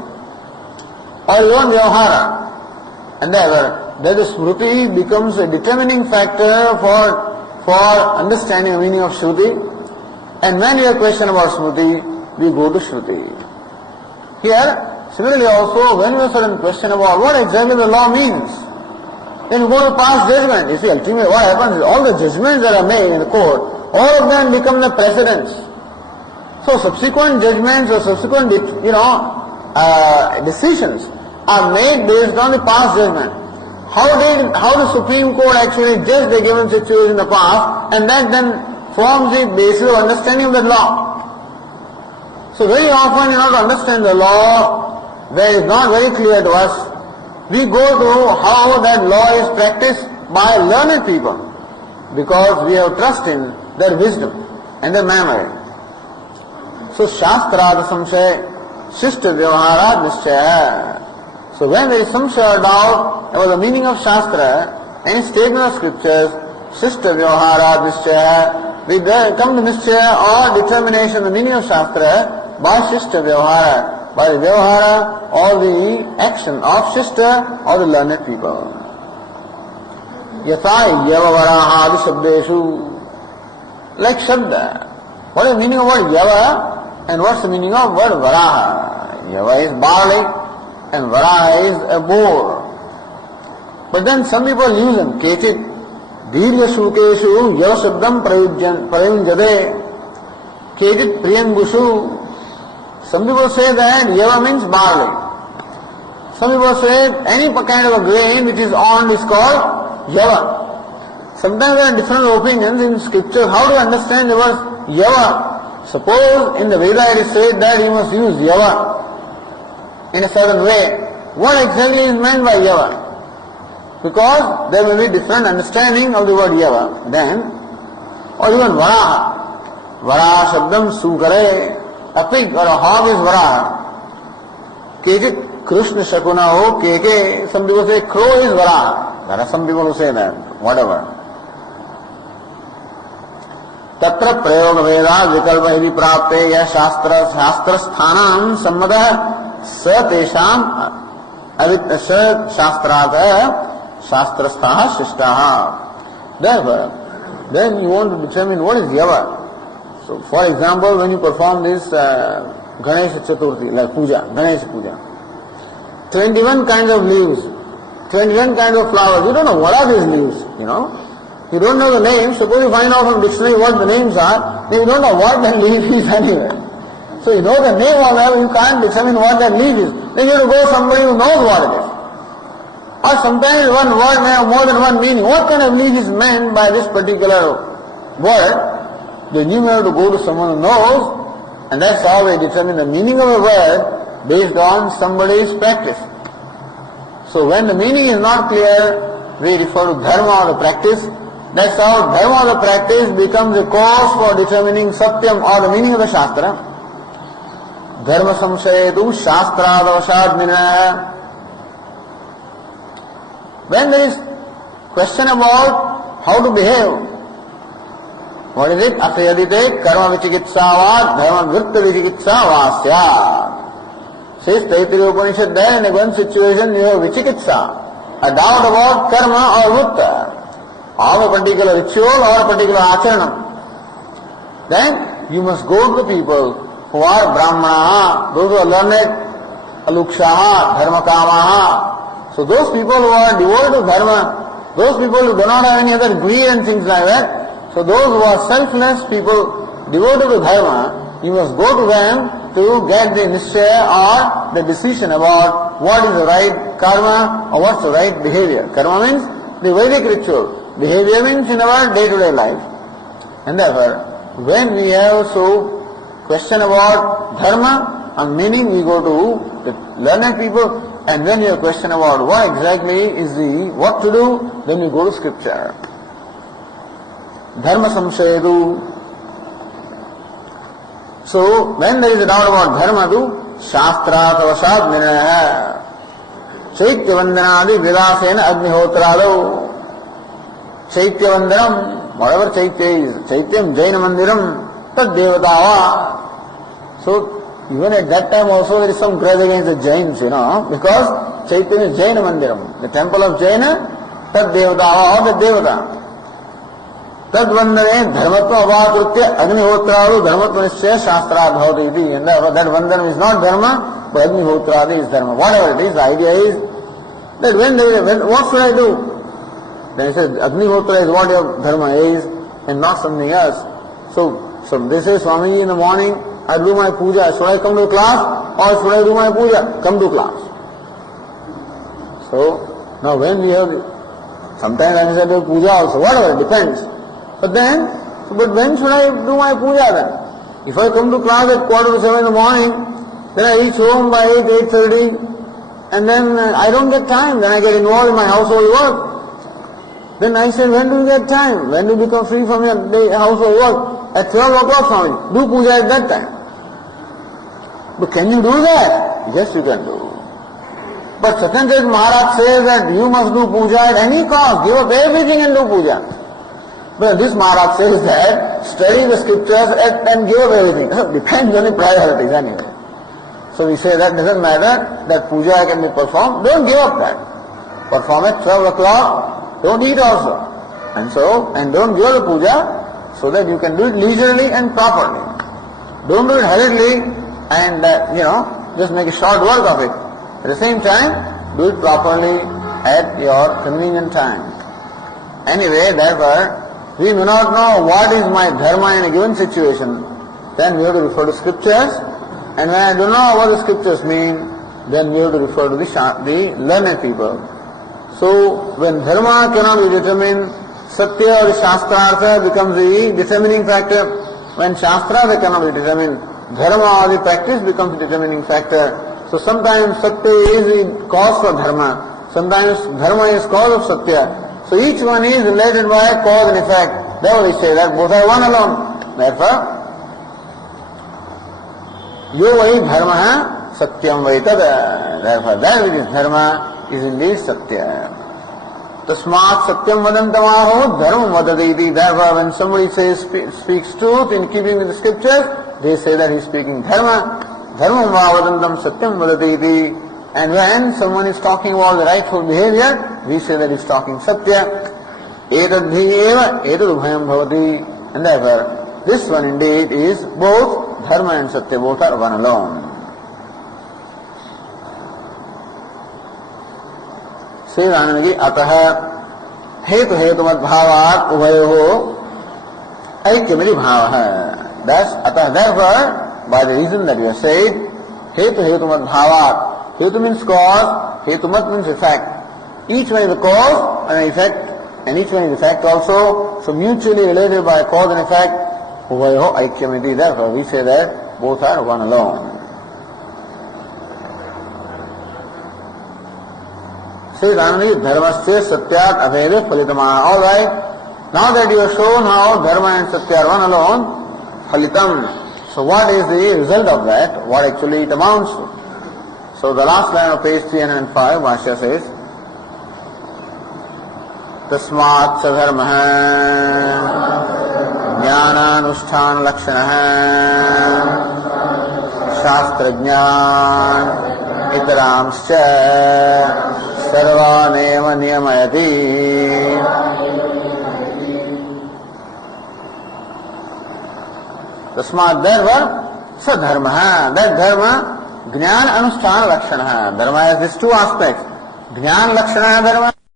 or his own vyavahara. And therefore, that the Smriti becomes a determining factor for understanding the meaning of Shruti. And when you have a question about Smriti, we go to Shruti. Here, Similarly also, when we have a certain question about what exactly the law means, then we go to pass judgment. You see, ultimately what happens is all the judgments that are made in the court, all of them become the precedents. So subsequent judgments or subsequent, decisions are made based on the past judgment. How the Supreme Court actually judged the given situation in the past, and that then forms the basis of understanding of the law. So very often, to understand the law, where it's not very clear to us, we go to how that law is practiced by learned people, because we have trust in their wisdom and their memory. So Shastrad Samshay, Shishta Vyavaharad Nishchaya. So when there is samshaya or doubt about the meaning of Shastra, any statement of scriptures, Shishta Vyavaharad Nishchaya, we come to Nishchaya or determination of the meaning of Shastra by Shishta Vyavahara, by the Vyavahara or the action of Shishta or the learned people. Yatha Yavavaraha Shabdeshu, like Shabda. What is the meaning of word Yava and what's the meaning of word Varaha? Yava is barley and Varaha is a boar. But then some people use them. Kechit Dirya Shukeshu Yava Shabdam Prayunjade, Kechit Priyangushu. Some people say that Yava means barley. Some people say any kind of a grain which is on is called Yava. Sometimes there are different opinions in scripture how to understand the word Yava. Suppose in the Veda it is said that you must use Yava in a certain way. What exactly is meant by Yava? Because there may be different understanding of the word Yava. Then, or even Varaha. Varaha Shabdam Sukare. A pig or a hog is Varaha. Kechit Krishna Shakuna ho Keke. Some people say crow is Varaha. There are some people who say that. Whatever. तत्र प्रयोग वेदा विकल्प यदि प्राप्ते यह शास्त्र स्थानां सम्मतः स तेषाम् स शास्त्रातः शास्त्रस्थाः शिष्टाः. Therefore, then you want to determine what is Yava. So, for example, when you perform this Ganesh Chaturthi, like Puja, Ganesh Puja, 21 kinds of leaves, 21 kinds of flowers, you don't know what are these leaves, You don't know the names. Suppose you find out from dictionary what the names are, then you don't know what that leaf is anyway. So you know the name of them, you can't determine what that leaf is. Then you have to go to somebody who knows what it is. Or sometimes one word may have more than one meaning. What kind of leaf is meant by this particular word? Then you may have to go to someone who knows, and that's how we determine the meaning of a word based on somebody's practice. So when the meaning is not clear, we refer to dharma or the practice. That's how dharma or the practice becomes a cause for determining satyam or the meaning of the shastra. Dharma samshayetu shastrādavashādminah. When there is question about how to behave, what is it? Asayadite karma vichikitsāvāt dharma vritta vichikitsāvāsya. Says Taittiriya Upanishad, there in one situation you have vichikitsa, a doubt about karma or vritta, of a particular ritual or a particular acharanam. Then you must go to the people who are brahmana, those who are learned, alukshaha, dharmakamaha. So those people who are devoted to dharma, those people who do not have any other greed and things like that, so those who are selfless people devoted to dharma, you must go to them to get the nishchaya or the decision about what is the right karma or what's the right behavior. Karma means the Vedic ritual. Behavior means in our day-to-day life. And therefore, when we have question about dharma and meaning, we go to the learned people, and when you have question about what exactly is what to do, then we go to scripture. Dharma samshayedu. So, when there is a doubt about dharma, shastrat avashādminah chaityavandanādi vidāsena agnihotrādo. Chaityavandanam, whatever Chaitya is, Chaityam Jaina Mandiram, tad devatava. So, even at that time also there is some grudge against the Jains, because Chaitya is Jaina Mandiram. The temple of Jaina, tad devatava, or the devata. Tad vandane dharmatva avatritya agnihotrādu dharmatva nishchaya shastrāt bhavati iti. And that vandanam is not dharma, but Agnihotradi is dharma. Whatever it is, the idea is that what should I do? Then he says, Agnihotra is what your dharma is and not something else. So this is Swamiji in the morning, I do my puja. Should I come to class or should I do my puja? Come to class. So now when we have, sometimes I say do puja also, whatever, it depends. But when should I do my puja then? If I come to class at 6:45 in the morning, then I reach home by 8:30, and then I don't get time, then I get involved in my household work. Then I say, when do you get time? When do you become free from your household work? At 12 o'clock, Swami, do puja at that time. But can you do that? Yes, you can do. But Satyanarayana Maharaj says that you must do puja at any cost, give up everything and do puja. But this Maharaj says that study the scriptures and give up everything. Depends on the priorities anyway. So we say that doesn't matter, that puja can be performed, don't give up that. Perform at 12 o'clock, don't eat also. And don't give up the puja so that you can do it leisurely and properly. Don't do it hurriedly and just make a short work of it. At the same time, do it properly at your convenient time. Anyway, therefore, we do not know what is my dharma in a given situation, then we have to refer to scriptures, and when I don't know what the scriptures mean, then we have to refer to the learned people. So when dharma cannot be determined, satya or shastrartha becomes the determining factor. When shastra cannot be determined, dharma or the practice becomes the determining factor. So sometimes satya is the cause for dharma, sometimes dharma is cause of satya. So each one is related by cause and effect. Therefore we say that both are one alone. Therefore, yo vahi dharma hai, satyam vahi tad. Therefore that which is dharma is indeed satya. Tasmat satyam vadantamaho dharma vadaditi. Therefore when somebody speaks truth in keeping with the scriptures, they say that he is speaking dharma. Dharma vadantam satyam vadaditi. And when someone is talking about the rightful behavior, we say that he is talking satya. Etadhi eva etadubhayam bhavati. And therefore, this one indeed is both dharma and satya, both are one alone. Sri Rananagi ataha hetu hetumadbhavat uvayoho aikyamiti bhavaha. Thus, ataha, therefore, by the reason that you have said, hetu hetumadbhavat. Hetu means cause, hetumat means effect. Each one is a cause and an effect, and each one is effect also, so mutually related by cause and effect, uvayoho aikyamiti. Therefore, we say that both are one alone. Says Anandi, dharmasya satyat abheda phalitama. All right, now that you have shown how dharma and satya are one alone, phalitam. So what is the result of that? What actually it amounts to? So the last line of page 305, Bhashya says, Tasmat sadharmaha jnananushthan lakshanaha shastrajnyan itaramscha sarvaneva niyamayati. Tasmat, therefore, sadharmaha, that dharma, Jnana Anusthana Lakshana. Dharma has these two aspects. Jnana Lakshana Dharma